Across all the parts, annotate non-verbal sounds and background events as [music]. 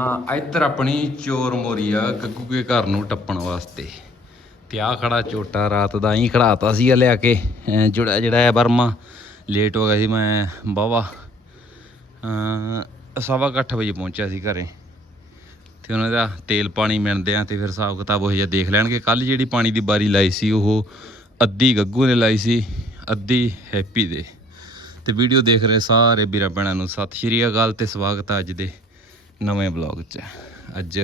ਹਾਂ, ਇੱਧਰ ਆਪਣੀ ਚੋਰ ਮੋਰੀ ਆ, ਗੱਗੂ ਕੇ ਘਰ ਨੂੰ ਟੱਪਣ ਵਾਸਤੇ। ਤੇ ਆ ਖੜਾ ਚੋਟਾ ਰਾਤ ਦਾ ਹੀ ਖੜਾਤਾ ਸੀਗਾ ਲਿਆ ਕੇ ਅਹ ਜੁੜਾ ਜਿਹੜਾ ਹੈ ਬਰਮਾ ਲੇਟ ਹੋ ਗਿਆ ਸੀ ਮੈਂ ਬਾਵਾ ਸਵਾ ਕੁ ਅੱਠ ਵਜੇ ਪਹੁੰਚਿਆ ਸੀ ਘਰੇ। ਤੇ ਉਹਨਾਂ ਦਾ ਤੇਲ ਪਾਣੀ ਮਿਲਦੇ ਆ, ਤੇ ਫਿਰ ਹਿਸਾਬ ਕਿਤਾਬ ਉਹ ਜਿਹਾ ਦੇਖ ਲੈਣਗੇ। ਕੱਲ ਜਿਹੜੀ ਪਾਣੀ ਦੀ ਬਾਰੀ ਲਾਈ ਸੀ, ਉਹ ਅੱਧੀ ਗੱਗੂ ਨੇ ਲਾਈ ਸੀ, ਅੱਧੀ ਹੈਪੀ ਦੇ। ਤੇ ਵੀਡੀਓ ਦੇਖ ਰਹੇ ਸਾਰੇ ਵੀਰਾਂ ਭੈਣਾਂ ਨੂੰ। ਸਤਿ ਸ਼੍ਰੀ ਅਕਾਲ ਤੇ ਸਵਾਗਤ ਹੈ ਅੱਜ ਦੇ। ਨਵੇਂ ਬਲੌਗ 'ਚ। ਅੱਜ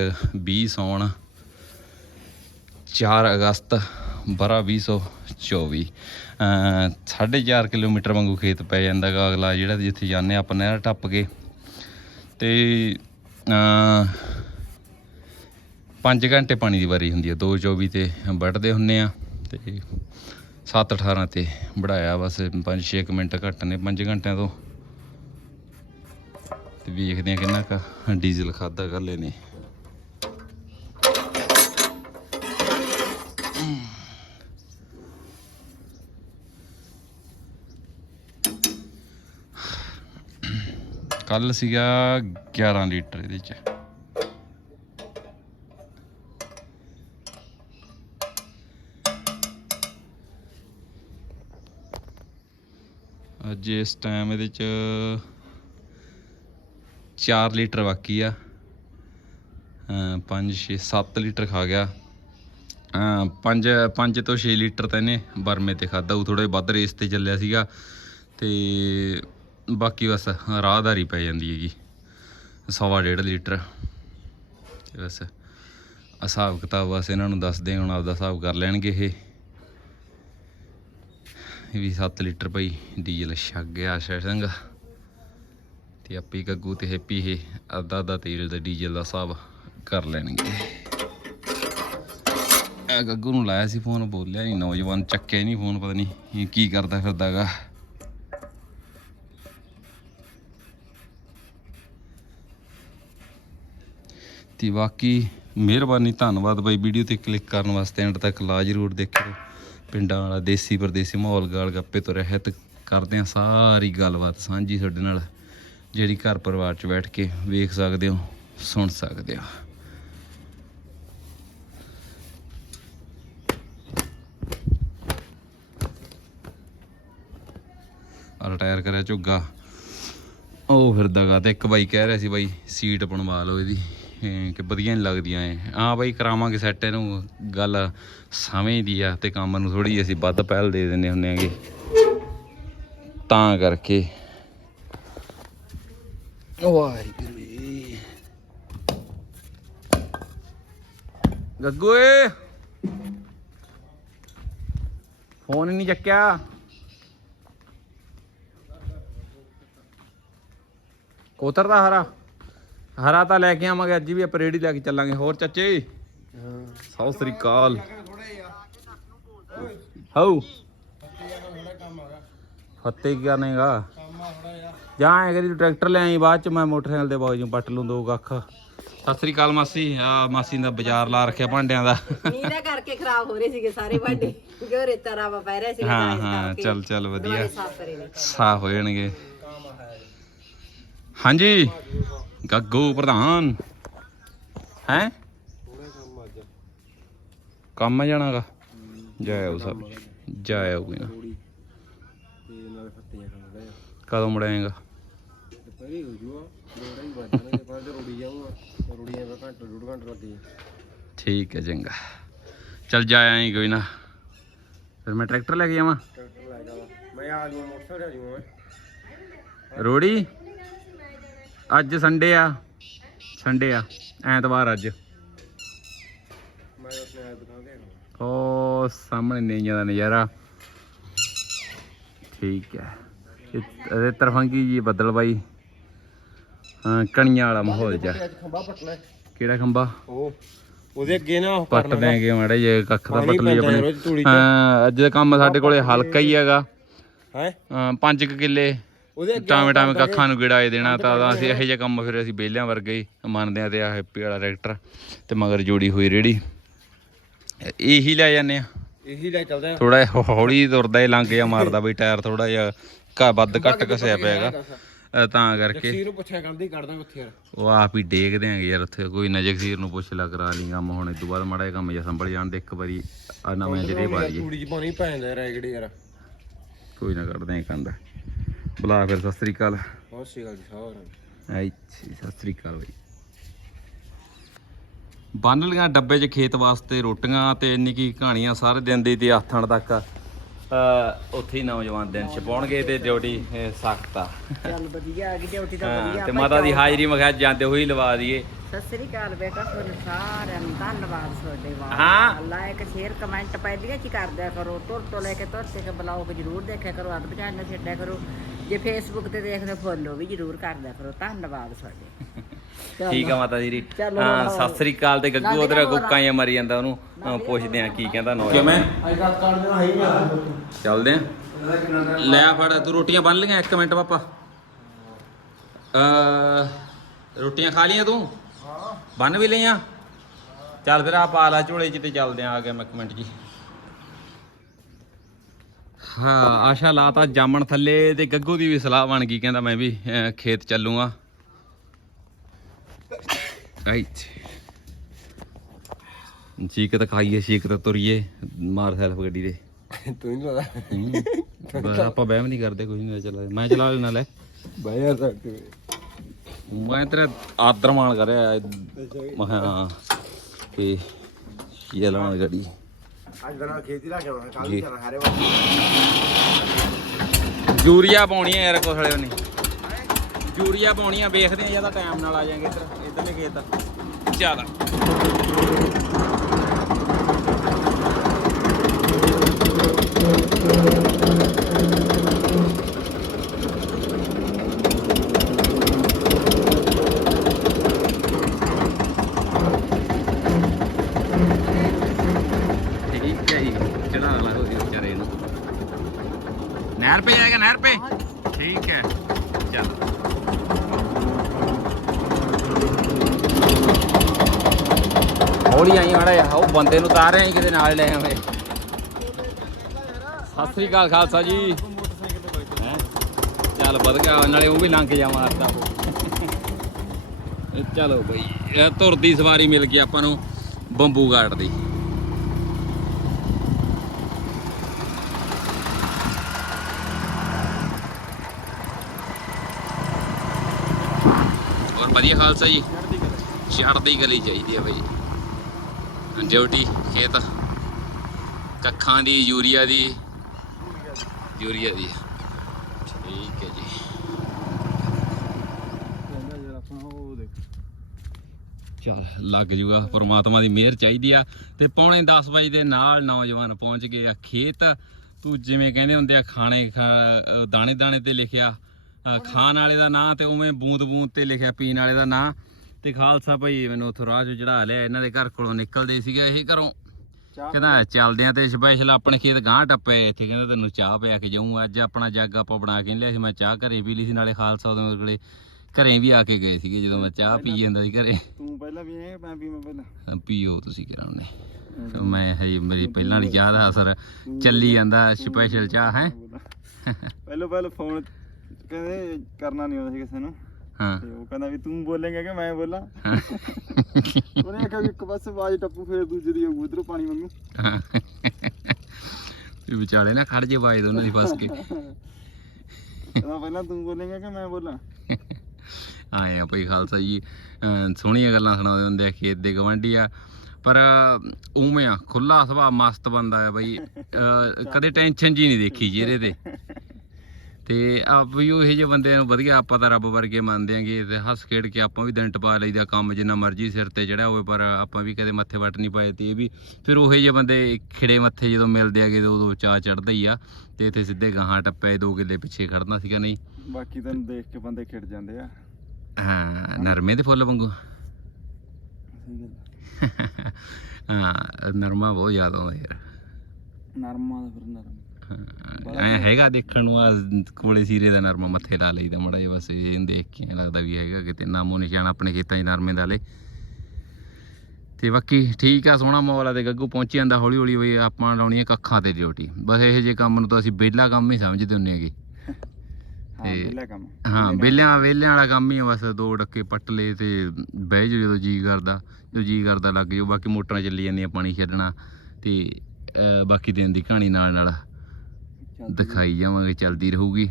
20 ਸੌਣ 4 ਅਗਸਤ, ਬਰਾ 2024 ਅ 4.5 ਕਿਲੋਮੀਟਰ ਵਾਂਗੂ ਖੇਤ ਪੈ ਜਾਂਦਾ ਗਾ ਅਗਲਾ, ਜਿਹੜਾ ਜਿੱਥੇ ਜਾਂਦੇ ਹਾਂ ਆਪਾਂ ਨਹਿਰ ਟੱਪ ਕੇ। ਤੇ ਅ 5 ਘੰਟੇ ਪਾਣੀ ਦੀ ਵਾਰੀ ਹੁੰਦੀ ਹੈ 2:24 ਤੇ ਵੱਢਦੇ ਹੁੰਨੇ ਆ। ਤੇ 7:18 ਤੇ ਵੜਾਇਆ ਬਸ 5-6 ਮਿੰਟ ਘੱਟ ਨੇ 5 ਘੰਟਿਆਂ ਤੋਂ। ਤੇ ਵੇਖਦੇ ਆ ਕਿੰਨਾ ਕੁ ਡੀਜ਼ਲ ਖਾਦਾ ਗੱਲੇ ਨੇ ਕੱਲ ਸੀਗਾ 11 ਲੀਟਰ ਇਹਦੇ ਚ। ਅੱਜ ਇਸ ਟਾਈਮ ਇਹਦੇ ਚ 4 ਲੀਟਰ ਬਾਕੀ ਆ। 5 6 7 ਲੀਟਰ ਖਾ ਗਿਆ। 5 5 ਤੋਂ 6 ਲੀਟਰ ਤਾਂ ਇਹਨੇ ਬਰਮੇ ਤੇ ਖਾਦਾ ਉਹ ਥੋੜੇ ਵੱਧ ਰੇਸ ਤੇ ਚੱਲਿਆ ਸੀਗਾ ਤੇ ਬਾਕੀ ਬਸ ਰਾਹਦਾਰੀ ਪੈ ਜਾਂਦੀ ਹੈਗੀ। ਸਵਾ ਡੇਢ ਲੀਟਰ। ਤੇ ਬਸ ਹਿਸਾਬ ਕਿਤਾਬ ਬਸ ਇਹਨਾਂ ਨੂੰ ਦੱਸਦੇ ਹੁਣ ਆਪਦਾ ਹਿਸਾਬ ਕਰ ਲੈਣਗੇ ਇਹ। ਇਹ ਵੀ 7 ਲੀਟਰ ਭਾਈ ਡੀਜ਼ਲ ਛੱਗ ਗਿਆ, ਸ਼ੈਸੰਗ। ਤੇ ਆਪੇ ਗੱਗੂ ਤੇ ਹੈਪੀ ਇਹ ਅੱਧਾ ਅੱਧਾ ਤੇਲ ਦਾ ਡੀਜ਼ਲ ਦਾ ਹਿਸਾਬ ਕਰ ਲੈਣਗੇ। ਇਹ ਗੱਗੂ ਨੂੰ ਲਾਇਆ ਸੀ ਫੋਨ, ਬੋਲਿਆ ਨਹੀਂ ਨੌਜਵਾਨ ਚੱਕਿਆ ਨਹੀਂ ਫੋਨ, ਪਤਾ ਨਹੀਂ ਕੀ ਕਰਦਾ ਫਿਰਦਾਗਾ। ਤੇ ਬਾਕੀ ਮਿਹਰਬਾਨੀ, ਧੰਨਵਾਦ ਬਾਈ ਵੀਡੀਓ ਤੇ ਕਲਿੱਕ ਕਰਨ ਵਾਸਤੇ ਐਂਡ ਤੱਕ ਲਾ ਜ਼ਰੂਰ ਦੇਖਿਓ। ਪਿੰਡਾਂ ਵਾਲਾ, ਦੇਸੀ ਪਰਦੇਸੀ ਮਾਹੌਲ ਗਾਲ ਗੱਪੇ ਤੋਂ ਰਹਿਤ ਕਰਦੇ ਆ ਸਾਰੀ ਗੱਲਬਾਤ ਸਾਂਝੀ ਤੁਹਾਡੇ ਨਾਲ। ਜਿਹੜੀ ਘਰ ਪਰਿਵਾਰ 'ਚ ਬੈਠ ਕੇ ਵੇਖ ਸਕਦੇ ਹੋ, ਸੁਣ ਸਕਦੇ ਹੋ। ਰਿਟਾਇਰ ਕਰਿਆ ਝੁੱਗਾ। ਉਹ ਫਿਰਦਾ ਗਾ ਤੇ ਇੱਕ ਬਾਈ ਕਹਿ ਰਿਹਾ ਸੀ, ਬਾਈ ਸੀਟ ਬਣਵਾ ਲਓ ਇਹਦੀ। ਕਿ ਵਧੀਆ ਨਹੀਂ ਲੱਗਦੀਆਂ ਇਹ। ਹਾਂ ਬਾਈ, ਕਰਾਵਾਂਗੇ ਸੈੱਟ ਇਹਨੂੰ। ਗੱਲ ਸਮਝਦੀ ਆ ਤੇ ਕੰਮ ਨੂੰ ਥੋੜੀ ਅਸੀਂ ਵੱਧ ਪਹਿਲ ਦੇ ਦਿੰਦੇ ਹੁੰਦੇ ਆਂਗੇ ਤਾਂ ਕਰਕੇ ਵਾਹਿਗੁਰੂ ਜੀ। ਗੱਗੂ ਏ ਫੋਨ ਨਹੀਂ ਚੱਕਿਆ ਕੋਤਰ ਦਾ ਹਰਾ ਹਰਾ ਤਾਂ ਲੈ ਕੇ ਆਵਾਂਗੇ ਅੱਜ ਵੀ ਆਪਾਂ ਰੇੜੀ ਲੈ ਕੇ ਚੱਲਾਂਗੇ ਹੋਰ ਚਾਚੇ ਸਤਿ ਸ੍ਰੀ ਅਕਾਲ ਹਾਉ ਫੱਤੇ ਕੀ ਕਰਨੇਗਾ ਜਾਂ ਐ ਕਰੀ ਤੂੰ ਟਰੈਕਟਰ ਲੈ ਆਈ ਬਾਅਦ ਚ ਮੈਂ ਮੋਟਰਸਾਈਕਲ ਦੇ ਬਾਜੂ ਪੱਟ ਲੂੰ ਦੋ ਕੱਖ। ਸਤਿ ਸ੍ਰੀ ਅਕਾਲ ਮਾਸੀ ਆ ਮਾਸੀ ਦਾ ਬਾਜ਼ਾਰ ਲਾ ਰੱਖਿਆ ਭਾਂਡਿਆਂ ਦਾ। ਦਾ ਕਰਕੇ ਖਰਾਬ ਹੋ ਰਹੇ ਸੀਗੇ ਸਾਰੇ ਭਾਂਡੇ। ਕਿਉਂ ਰੇਤਾ ਰਾਵਾ ਪੈ ਰਿਹਾ ਸੀ ਹਾਂ ਹਾਂ ਚੱਲ ਚੱਲ ਵਧੀਆ। ਸਾਫ਼ ਹੋ ਜਾਣਗੇ। ਹਾਂਜੀ ਗੱਗੂ ਪ੍ਰਧਾਨ। ਹੈ? ਕੰਮ ਆ ਜਾਣਾਗਾ। ਜਾਇਓ ਸਭ ਜਾਇਓ ਕੋਈ ਨਾ। ਕਦੋਂ ਮੁੜਾਏਗਾ ਠੀਕ ਹੈ ਚੰਗਾ। ਚੱਲ ਜਾ ਆਈ ਕੋਈ ਨਾ। ਫਿਰ ਮੈਂ ਟਰੈਕਟਰ ਲੈ ਕੇ ਜਾਵਾਂ। ਮੈਂ ਆ ਜਾਊਂ ਮੋਟਰਸਾਈਕਲ ਆ ਜਾਊਂ ਰੋੜੀ? ਅੱਜ ਸੰਡੇ ਆ। ਸੰਡੇ ਆ। ਐਤਵਾਰ ਅੱਜ। ਮੈਂ ਦਿਖਾ ਦੇ ਉਹ ਸਾਹਮਣੇ ਨੇਈਆਂ ਦਾ ਨਜ਼ਾਰਾ। ਠੀਕ ਹੈ। ਇਹਦੇ ਤਰਫੰਗੀ ਜੀ ਬੱਦਲ ਬਾਈ। ਕਣੀਆਂ ਵਾਲਾ ਮਾਹੌਲ ਜਾ ਖੰਭਾ ਪਟਣਾ। ਕਿਹੜਾ ਖੰਭਾ? ਉਹ ਉਹਦੇ ਅੱਗੇ ਨਾ ਉਹ ਪੱਟ ਦੇਂਗੇ ਮਾੜੇ ਜੇ ਕੱਖ ਦਾ ਪੱਟ ਲਈ ਆਪਣੇ। ਹਾਂ ਅੱਜ ਦਾ ਕੰਮ ਸਾਡੇ ਕੋਲੇ ਹਲਕਾ ਹੀ ਹੈਗਾ। ਹੈ? 5 ਕਿੱਲੇ। ਉਹਦੇ ਟਾਵੇਂ ਟਾਵੇਂ ਕੱਖਾਂ ਨੂੰ ਗੇੜਾ ਦੇਣਾ ਤਾਂ ਅਸੀਂ ਇਹੋ ਜਿਹਾ ਕੰਮ ਫਿਰ ਅਸੀਂ ਬੇਲਿਆਂ ਵਰਗੇ ਹੀ ਮੰਨਦੇ ਆ ਤੇ ਆ ਹੈਪੀ ਵਾਲਾ ਟਰੈਕਟਰ ਤੇ ਮਗਰ ਜੋੜੀ ਹੋਈ ਰੇੜੀ। ਇਹੀ ਲੈ ਜਾਂਦੇ ਆ ਇਹੀ ਲੈ ਚੱਲਦਾ ਹੈ। ਥੋੜਾ ਹੌਲੀ ਤੁਰਦਾ ਏ ਲੰਘ ਜਾ ਮਾਰਦਾ ਬਈ ਟਾਇਰ ਥੋੜਾ ਜਿਹਾ। ਘਾ ਵੱਧ ਘੱਟ ਘਸਿਆ ਪਿਆ ਹੈਗਾ। ਅ, ਤਾਂ ਕਰਕੇ। ਨੂੰ ਪੁੱਛਿਆ ਕਰਦੀ ਕੱਢਦਾ ਕਿੱਥੇ ਯਾਰ। ਉਹ ਆਪ ਹੀ ਡੇਗ ਦਿਆਂਗੇ ਯਾਰ ਉੱਥੇ ਕੋਈ ਨਾ ਜਗਸੀਰ ਨੂੰ ਪੁੱਛ ਲਾ ਕਰਾ ਲਈ ਕੰਮ ਹੁਣ ਤੋਂ ਬਾਅਦ ਮਾੜਾ ਜਿਹਾ ਕੰਮ ਜਿਹਾ ਸੰਭਲ ਜਾਣ ਦੇ ਇੱਕ ਵਾਰੀ ਆ ਨਵੇਂ ਜਿਹੜੇ ਪਾ ਲਈਏ ਤੂੜੀ ਚ ਪਾਣੀ ਪੈਂਦਾ ਰੈਗੜੀ ਯਾਰ। ਕੋਈ ਨਾ ਕੱਢਦੇ ਆਂ ਕੰਦਾ ਬੁਲਾ ਫਿਰ ਸਤਿ ਸ੍ਰੀ ਅਕਾਲ। ਬਹੁਤ ਸੀ ਗੱਲ ਸਾਰਾ ਆਈ ਸਤਿ ਸ੍ਰੀ ਅਕਾਲ ਬਈ। ਬੰਨ ਲੀਆਂ ਡੱਬੇ 'ਚ ਖੇਤ ਵਾਸਤੇ ਰੋਟੀਆਂ ਤੇ ਇੰਨੀ ਕੀ ਕਹਾਣੀਆਂ ਸਾਰੇ ਦਿਨ ਦੀ ਤੇ ਆਥਣ ਤੱਕ। ਅ ਉੱਥੇ ਹੀ ਨੌਜਵਾਨ ਦਿਨ ਛਪਾਉਣਗੇ ਤੇ ਡਿਊਟੀ ਸਖਤ ਆ ਚੱਲ ਵਧੀਆ ਆ ਗਈ ਡਿਊਟੀ ਤਾਂ ਹਾਂ, ਵਧੀਆ ਤੇ ਆਪਾਂ ਮਾਤਾ ਦੀ। ਹਾਜ਼ਰੀ ਮੈਂ ਕਿਹਾ ਜਾਂਦੇ ਹੋਈ ਲਵਾ ਦਈਏ ਸਤਿ ਸ੍ਰੀ ਅਕਾਲ ਬੇਟਾ ਤੁਹਾਨੂੰ ਸਾਰਿਆਂ ਨੂੰ ਧੰਨਵਾਦ ਤੁਹਾਡੇ ਵਾਸਤੇ ਹਾਂ। ਲਾਇਕ ਸ਼ੇਅਰ ਕਮੈਂਟ ਪਹਿਲੀਆਂ ਚ ਹੀ ਕਰਦਿਆ ਕਰੋ ਤੁਰ ਤੋਂ ਲੈ ਕੇ ਤੁਰ ਤੱਕ ਬਲੌਗ ਜ਼ਰੂਰ ਦੇਖਿਆ ਕਰੋ ਅੱਧ ਬਚਾਣ ਛੱਡਿਆ ਕਰੋ ਜੇ ਫੇਸਬੁੱਕ ਤੇ ਦੇਖਦੇ ਫੋਲੋ ਵੀ ਜ਼ਰੂਰ ਕਰਦਿਆ ਕਰੋ ਧੰਨਵਾਦ ਤੁਹਾਡੇ। ਠੀਕ ਆ ਮਾਤਾ ਜੀ ਦੀ। ਚਲੋ। ਹਾਂ ਸਤਿ ਸ੍ਰੀ ਅਕਾਲ ਤੇ ਗੱਗੂ ਉਧਰ ਗੁੱਕਾਂ ਜਿਹਾ ਮਰੀ ਜਾਂਦਾ ਉਹਨੂੰ। ਪੁੱਛਦੇ ਆ ਕੀ ਕਹਿੰਦਾ ਨੌ ਕਿਵੇਂ? ਅੱਜ ਕੱਲ ਕੱਢ ਦੇਣਾ ਹੈ ਨਹੀਂ ਚੱਲਦੇ ਆ। ਲੈ ਆ ਫੜ ਤੂੰ ਰੋਟੀਆਂ ਬੰਨ ਲਈਆਂ ਇੱਕ ਮਿੰਟ ਪਾਪਾ। ਅ ਰੋਟੀਆਂ ਖਾ ਲੀਆਂ ਤੂੰ? ਹਾਂ ਬੰਨ ਵੀ ਲਈਆਂ? ਚੱਲ ਫਿਰ ਆ ਪਾ ਲਾ ਝੋਲੇ 'ਚ ਤੇ ਚੱਲਦੇ ਆ ਆ ਗਿਆ ਮੈਂ ਇੱਕ ਮਿੰਟ ਜੀ। ਹਾਂ ਆਸ਼ਾ ਲਾਤਾ ਜਾਮਣ ਥੱਲੇ ਤੇ ਗੱਗੂ ਦੀ ਵੀ ਸਲਾਹ ਬਣ ਗਈ ਕਹਿੰਦਾ ਮੈਂ ਵੀ ਖੇਤ ਚੱਲੂਗਾ। ਰਾਈਟ ਚੀਕ ਤਾਂ ਖਾਈਏ ਚੀਕ ਤਾਂ ਤੁਰੀਏ ਮਾਰ ਸੈਲਫ ਗੱਡੀ ਦੇ [laughs] ਤੂੰ ਹੀ। ਲਾਦਾ। [laughs] ਬਸ ਆਪਾਂ ਬਹਿਮ ਨਹੀਂ ਕਰਦੇ ਕੁਝ ਨਹੀਂ ਚਲਾ। ਮੈਂ ਚਲਾ ਲੈਣਾ ਲੈ। ਬਾਈ ਯਾਰ ਸਕਦੇ ਮੈਂ ਤੇਰਾ ਆਦਰ ਮਾਣ ਕਰ ਰਿਹਾ ਮੈਂ ਹਾਂ। ਤੇ ਇਹ ਲਾਉਣ ਗੱਡੀ? ਅੱਜ ਬਣਾ ਖੇਤੀ ਲਾ ਕੇ ਆਉਣਾ ਕੱਲ। ਹੀ ਜਾਣਾ ਹਾਰੇ ਯੂਰੀਆ ਪਾਉਣੀ ਆ ਯਾਰ ਕੋਸਲੇ ਨੇ ਯੂਰੀਆ ਪਾਉਣੀ ਆ ਵੇਖਦੇ ਆ ਜਾਂ ਤਾਂ ਟਾਈਮ ਨਾਲ ਆ ਜਾਾਂਗੇ ਇੱਧਰ। ਇੱਧਰਲੇ ਖੇਤ। ਚੱਲ ਬੰਦੇ ਨੂੰ ਤਾਰ ਰਹੇ ਕਿਤੇ ਨਾਲ ਲੈ ਆਵੇਂ ਸਤਿ ਸ੍ਰੀ ਅਕਾਲ ਖਾਲਸਾ ਜੀ। ਹੈਂ? ਚੱਲ ਵਧ ਗਿਆ ਨਾਲੇ ਉਹ ਵੀ ਲੰਘ ਜਾ ਮਾਰਦਾ ਚਲੋ ਬਈ, ਇਹ ਤੁਰਦੀ ਸਵਾਰੀ ਮਿਲ ਗਈ ਆਪਾਂ ਨੂੰ ਬੰਬੂ ਗਾਰਡ ਦੀ। ਔਰ ਵਧੀਆ ਖਾਲਸਾ ਜੀ? ਚੜ੍ਹਦੀ ਗਲੀ ਚਾਹੀਦੀ ਹੈ ਭਾਈ ਡਿਊਟੀ, ਖੇਤ। ਕੱਖਾਂ ਦੀ, ਯੂਰੀਆ ਦੀ। ਯੂਰੀਆ ਦੀ। ਠੀਕ ਹੈ ਜੀ। ਚਲ, ਲੱਗ ਜੂਗਾ। ਪਰਮਾਤਮਾ ਦੀ ਮਿਹਰ ਚਾਹੀਦੀ ਆ। ਤੇ ਪੌਣੇ 10 ਵਜੇ ਦੇ ਨਾਲ ਨੌਜਵਾਨ ਪਹੁੰਚ ਗਏ ਆ ਖੇਤ। ਤੂੰ ਜਿਵੇਂ ਕਹਿੰਦੇ ਹੁੰਦੇ ਆ, ਖਾਣੇ ਖਾ- ਦਾਣੇ ਦਾਣੇ ਤੇ ਲਿਖਿਆ। ਖਾਣ ਵਾਲੇ ਦਾ ਨਾਂ ਤੇ ਉਵੇਂ ਬੂੰਦ ਬੂੰਦ ਤੇ ਲਿਖਿਆ, ਪੀਣ ਵਾਲੇ ਦਾ ਨਾਂ। ਤੇ ਖਾਲਸਾ ਭਾਈ ਮੈਨੂੰ ਉੱਥੋਂ ਰਾਹ ਚੋਂ ਚੜਾ ਲਿਆ ਇਹਨਾਂ ਦੇ ਘਰ ਕੋਲੋਂ ਨਿਕਲਦੇ ਸੀਗਾ ਇਹ ਘਰੋਂ। ਕਹਿੰਦਾ ਚੱਲਦੇ ਆ ਤੇ ਸਪੈਸ਼ਲ ਆਪਣੇ ਖੇਤ ਗਾਂ ਟੱਪੇ ਇੱਥੇ ਕਹਿੰਦਾ ਤੈਨੂੰ ਚਾਹ ਪਿਆ ਕੇ ਜਾਊਂ ਅੱਜ ਆਪਣਾ ਜੱਗ ਆਪਾਂ ਬਣਾ ਕੇ ਲਿਆ ਸੀ ਮੈਂ ਚਾਹ ਘਰੇ ਪੀ ਲਈ ਸੀ ਨਾਲੇ ਖਾਲਸਾ ਉਹਦੇ ਕੋਲੇ ਘਰੇ ਵੀ ਆ ਕੇ ਗਏ ਸੀਗੇ ਜਦੋਂ ਮੈਂ ਚਾਹ ਪੀ ਜਾਂਦਾ ਸੀ ਘਰੇ। ਤੂੰ ਪਹਿਲਾਂ ਵੀ ਆਇਆ ਮੈਂ ਵੀ ਮੈਂ ਪਹਿਲਾਂ? ਪੀਓ ਤੁਸੀਂ ਕਰਾਉਣੇ ਫਿਰ ਮੈਂ ਹਜੇ ਮੇਰੀ ਪਹਿਲਾਂ ਨਹੀਂ ਚਾਹ ਦਾ ਅਸਰ ਚੱਲੀ ਜਾਂਦਾ ਸਪੈਸ਼ਲ ਚਾਹ ਹੈ। ਪਹਿਲਾਂ ਪਹਿਲਾਂ ਫੋਨ ਕਹਿੰਦੇ ਕਰਨਾ ਨਹੀਂ ਆਉਂਦਾ ਸੀ ਕਿਸੇ ਨੂੰ। ਹਾਂ। ਤੇ ਉਹ ਕਹਿੰਦਾ ਵੀ ਤੂੰ ਬੋਲੇਂਗਾ ਕਿ ਮੈਂ ਬੋਲਾਂ? [laughs] ਉਹਨੇ ਆਖਿਆ ਵੀ ਇੱਕ ਪਾਸੇ ਆਵਾਜ਼ ਟੱਪੂ ਫਿਰ ਦੂਜੇ ਦੀ ਆਊ ਉਧਰੋਂ ਪਾਣੀ ਮੰਗੂ ਵੀ ਵਿਚਾਲੇ ਨਾ ਖੜ ਜੇ ਬਾਈ ਦੋਨਾਂ ਦੀ ਫਸ ਕੇ। ਕਹਿੰਦਾ ਪਹਿਲਾਂ ਤੂੰ ਬੋਲੇਂਗਾ ਕਿ ਮੈਂ ਬੋਲਾਂ? ਆਏ ਆ ਭਾਈ ਖਾਲਸਾ ਜੀ ਸੋਹਣੀਆਂ ਗੱਲਾਂ ਸੁਣਾਉਂਦੇ ਹੁੰਦੇ ਆ ਖੇਤ ਦੇ ਗਵਾਂਢੀ ਆ। ਪਰ ਉਵੇਂ ਆ ਖੁੱਲਾ ਸੁਭਾਅ ਮਸਤ ਬੰਦਾ ਆ ਬਈ। ਕਦੇ ਟੈਨਸ਼ਨ ਜੀ ਨਹੀਂ ਦੇਖੀ ਜੀ ਇਹਦੇ ਤੇ। ਤੇ ਆਪ ਵੀ ਉਹ ਇਹੋ ਜਿਹੇ ਬੰਦੇ ਨੂੰ ਵਧੀਆ ਆਪਾਂ ਤਾਂ ਰੱਬ ਵਰਗੇ ਮੰਨਦੇ ਆਂਗੇ ਤੇ ਹੱਸ ਖੇਡ ਕੇ ਆਪਾਂ ਵੀ ਦਿਨ ਟਪਾ ਲਈਦਾ ਕੰਮ ਜਿੰਨਾ ਮਰਜ਼ੀ ਸਿਰ ਤੇ ਚੜਿਆ ਹੋਵੇ ਪਰ ਆਪਾਂ ਵੀ ਕਦੇ ਮੱਥੇ ਵੱਟ ਨਹੀਂ ਪਾਏ ਤੇ ਇਹ ਵੀ ਫਿਰ ਉਹੋ ਜਿਹੇ ਬੰਦੇ ਖਿੜੇ ਮੱਥੇ ਜਦੋਂ ਮਿਲਦੇ ਆਗੇ ਤੇ ਉਦੋਂ ਚਾਹ ਚੜਦਾ ਹੀ ਆ ਤੇ ਇੱਥੇ ਸਿੱਧੇ ਗਾਹਾਂ ਟੱਪੇ ਦੋ ਕਿੱਲੇ ਪਿੱਛੇ ਖੜਨਾ ਸੀਗਾ ਨਹੀਂ? ਬਾਕੀ ਤੈਨੂੰ ਦੇਖ ਕੇ ਬੰਦੇ ਖਿੜ ਜਾਂਦੇ ਆ। ਹਾਂ ਨਰਮੇ ਦੇ ਫੁੱਲ ਵਾਂਗੂ। ਹਾਂ ਨਰਮਾ ਬਹੁਤ ਯਾਦ ਆਉਂਦਾ ਯਾਰ। ਨਰਮਾ ਦਾ ਫਿਰ ਨਰਮ। ਐ ਹੈਗਾ ਦੇਖਣ ਨੂੰ ਆ ਕੋਲੇ ਸੀਰੇ ਦਾ ਨਰਮਾ ਮੱਥੇ ਲਾ ਲਈਦਾ ਮੜਾ ਜਿਹਾ ਬਸ ਇਹਨੂੰ ਦੇਖ ਕੇ ਲੱਗਦਾ ਵੀ ਹੈਗਾ ਕਿਤੇ ਨਾਮੋ ਨਿਸ਼ਾਨ ਆਪਣੇ ਖੇਤਾਂ 'ਚ ਨਰਮੇ ਦਾ ਲੈ। ਤੇ ਬਾਕੀ ਠੀਕ ਆ ਸੋਹਣਾ ਮੌਲ ਤੇ ਗੱਗੂ ਪਹੁੰਚੀ ਜਾਂਦਾ ਹੌਲੀ ਹੌਲੀ ਬਈ ਆਪਾਂ ਲਾਉਣੀ ਆ ਕੱਖਾਂ ਤੇ ਡਿਊਟੀ। ਬਸ ਇਹੋ ਜਿਹੇ ਕੰਮ ਨੂੰ ਤਾਂ ਅਸੀਂ ਵਿਹਲਾ ਕੰਮ ਹੀ ਸਮਝਦੇ ਹੁੰਨੇ ਹੈਗੇ। ਹਾਂ ਹਾਂ ਵੇਲਿਆਂ ਵਾਲਾ ਕੰਮ ਹੀ ਆ ਬਸ ਦੋ ਡੱਕੇ ਪੱਟ ਲਏ ਤੇ ਬਹਿ ਜਾਓ ਜਦੋਂ ਜੀ ਕਰਦਾ ਜਦੋਂ ਜੀ ਕਰਦਾ ਲੱਗ ਜਾਓ। ਬਾਕੀ ਮੋਟਰਾਂ ਚੱਲੀ ਜਾਂਦੀਆਂ ਪਾਣੀ ਛੱਡਣਾ ਤੇ ਬਾਕੀ ਦਿਨ ਦੀ ਕਹਾਣੀ ਨਾਲ ਨਾਲ ਦਿਖਾਈ ਜਾਵਾਂਗੇ ਚੱਲਦੀ ਰਹੂਗੀ।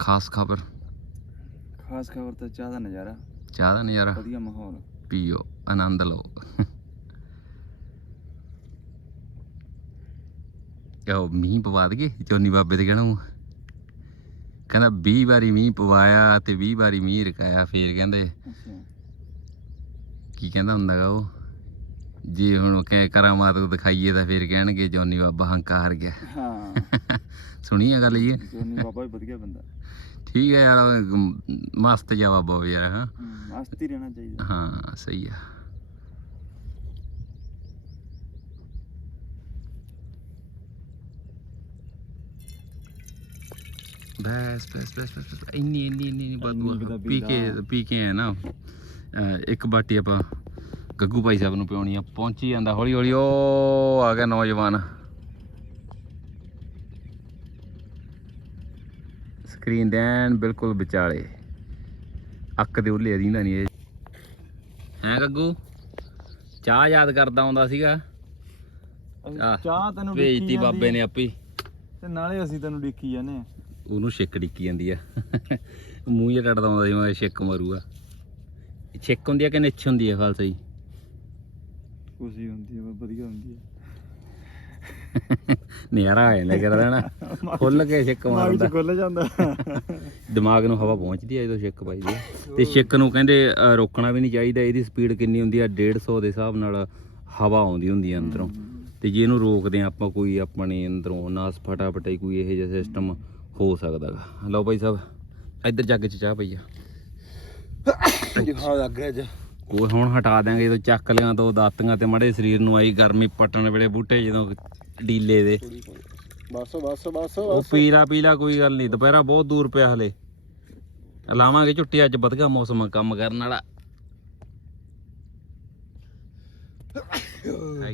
ਖਾਸ ਖਬਰ। ਖਾਸ ਖਬਰ ਤਾਂ ਚਾਹ ਦਾ ਨਜ਼ਾਰਾ। ਚਾਹ ਦਾ ਨਜ਼ਾਰਾ। ਵਧੀਆ ਮਾਹੌਲ। ਪੀਓ ਆਨੰਦ ਲਓ। ਯੋ ਮੀਂਹ ਪਵਾ ਦਈਏ ਚੋਨੀ ਬਾਬੇ ਦੇ ਕਹਿਣਾ। ਕਹਿੰਦਾ 20 ਵਾਰੀ ਮੀਂਹ ਪਵਾਇਆ ਤੇ 20 ਵਾਰੀ ਮੀਂਹ ਰਕਾਇਆ ਫੇਰ ਕਹਿੰਦੇ ਕੀ ਕਹਿੰਦਾ ਹੁੰਦਾਗਾ ਉਹ? ਜੇ ਹੁਣ ਕਹੇ ਕਰਾਮਾਤ ਦਿਖਾਈਏ ਤਾਂ ਫੇਰ ਕਹਿਣਗੇ ਜੋਨੀ ਬਾਬਾ ਹੰਕਾਰ ਗਿਆ। ਹਾਂ। ਸੁਣੀ ਆ ਗੱਲ ਇਹ? ਜੋਨੀ ਬਾਬਾ ਵੀ ਵਧੀਆ ਬੰਦਾ। ਠੀਕ ਹੈ ਯਾਰ ਮਸਤ ਜਾ ਬਾਬਾ ਉਹ ਯਾਰ ਹਾਂ। ਹੂੰ, ਮਸਤ ਹੀ ਰਹਿਣਾ ਚਾਹੀਦਾ। ਹਾਂ ਸਹੀ ਆ। ਬਸ ਬਸ ਬਸ ਬਸ ਇੰਨੀ ਇੰਨੀ ਇੰਨੀ ਇੰਨੀ ਇੰਨੀ ਕੁ ਬਾਦੂ ਤਾਂ ਪੀ ਕੇ। ਪੀ ਕੇ ਆ ਨਾ। ਇੱਕ ਬਾਟੀ ਆਪਾਂ ਗੱਗੂ ਭਾਈ ਸਾਹਿਬ ਨੂੰ ਪਿਉਣੀ ਆ ਪਹੁੰਚੀ ਜਾਂਦਾ ਹੌਲੀ ਹੌਲੀ। ਉਹ ਆ ਗਿਆ ਨੌਜਵਾਨ। ਸਕਰੀਨ ਦੇ ਐਨ ਬਿਲਕੁਲ ਵਿਚਾਲੇ। ਅੱਕ ਦੇ ਉੱਲੇ ਅਧੀਨਾ ਨਹੀਂ ਇਹ। ਹੈ ਗੱਗੂ? ਚਾਹ ਯਾਦ ਕਰਦਾ ਆਉਂਦਾ ਸੀਗਾ। ਚਾਹ ਤੈਨੂੰ ਭੇਜਤੀ ਬਾਬੇ ਨੇ ਆਪੇ। ਤੇ ਨਾਲੇ ਅਸੀਂ ਤੈਨੂੰ ਡਿੱਕੀ ਜਾਂਦੇ ਆ। ਉਹਨੂੰ ਛਿੱਕ ਡਿੱਕੀ ਜਾਂਦੀ ਆ। ਮੂੰਹ ਜਿਹਾ ਟੱਟਦਾ ਆਉਂਦਾ ਸੀ ਮੈਂ ਛਿੱਕ ਮਾਰੂਗਾ। ਛਿੱਕ ਹੁੰਦੀ ਆ ਕਿ ਨਿੱਛ ਹੁੰਦੀ ਆ ਖਾਲਸਾ ਜੀ? ਖੁਸ਼ੀ ਹੁੰਦੀ ਹੈ ਵਧੀਆ ਹੁੰਦੀ ਹੈ। ਨਿਆਰਾ ਆ ਜਾਂਦਾ ਕਰ ਦੇਣਾ ਖੁੱਲ ਕੇ ਛਿੱਕ ਮਾਰਦਾ ਚ ਖੁੱਲ ਜਾਂਦਾ। ਦਿਮਾਗ ਨੂੰ ਹਵਾ ਪਹੁੰਚਦੀ ਆ ਜਦੋਂ ਛਿੱਕ ਵੱਜਦੀ ਆ। ਤੇ ਛਿੱਕ ਨੂੰ ਕਹਿੰਦੇ ਰੋਕਣਾ ਵੀ ਨਹੀਂ ਚਾਹੀਦਾ ਇਹਦੀ ਸਪੀਡ ਕਿੰਨੀ ਹੁੰਦੀ ਆ? 150 ਦੇ ਹਿਸਾਬ ਨਾਲ ਹਵਾ ਆਉਂਦੀ ਹੁੰਦੀ ਆ ਅੰਦਰੋਂ। ਤੇ ਜੇ ਇਹਨੂੰ ਰੋਕਦੇ ਆ ਆਪਾਂ ਕੋਈ ਆਪਣੇ ਅੰਦਰੋਂ ਨਾਸ ਫਟਾਫਟਾਈ ਕੋਈ ਇਹੋ ਜਿਹਾ ਸਿਸਟਮ ਹੋ ਸਕਦਾਗਾ ਲਓ ਭਾਈ ਸਾਹਿਬ ਇੱਧਰ ਜੱਗ 'ਚ ਚਾਹ ਪਈ ਆ। ਜੁਹਾ ਲੱਗ ਗਿਆ ਅੱਜ। ਉਹ ਹੁਣ ਹਟਾ ਦਿਆਂਗੇ ਜਦੋਂ ਚੱਕ ਲਿਆਂ ਤੋਂ ਦਾਤੀਆਂ ਤੇ ਮੜੇ ਸਰੀਰ ਨੂੰ ਆਈ ਗਰਮੀ ਪਟਣ ਵੇਲੇ ਬੂਟੇ ਜਦੋਂ ਡੀਲੇ ਦੇ। ਬਸ ਬਸ ਬਸ ਉਹ ਪੀਲਾ ਪੀਲਾ ਕੋਈ ਗੱਲ ਨਹੀਂ ਦੁਪਹਿਰਾ ਬਹੁਤ ਦੂਰ ਪਿਆ ਹਲੇ। ਲਾਵਾਂਗੇ ਝੁੱਟੀ ਅੱਜ ਵਧੀਆ ਮੌਸਮ ਕੰਮ ਕਰਨ ਵਾਲਾ। ਆ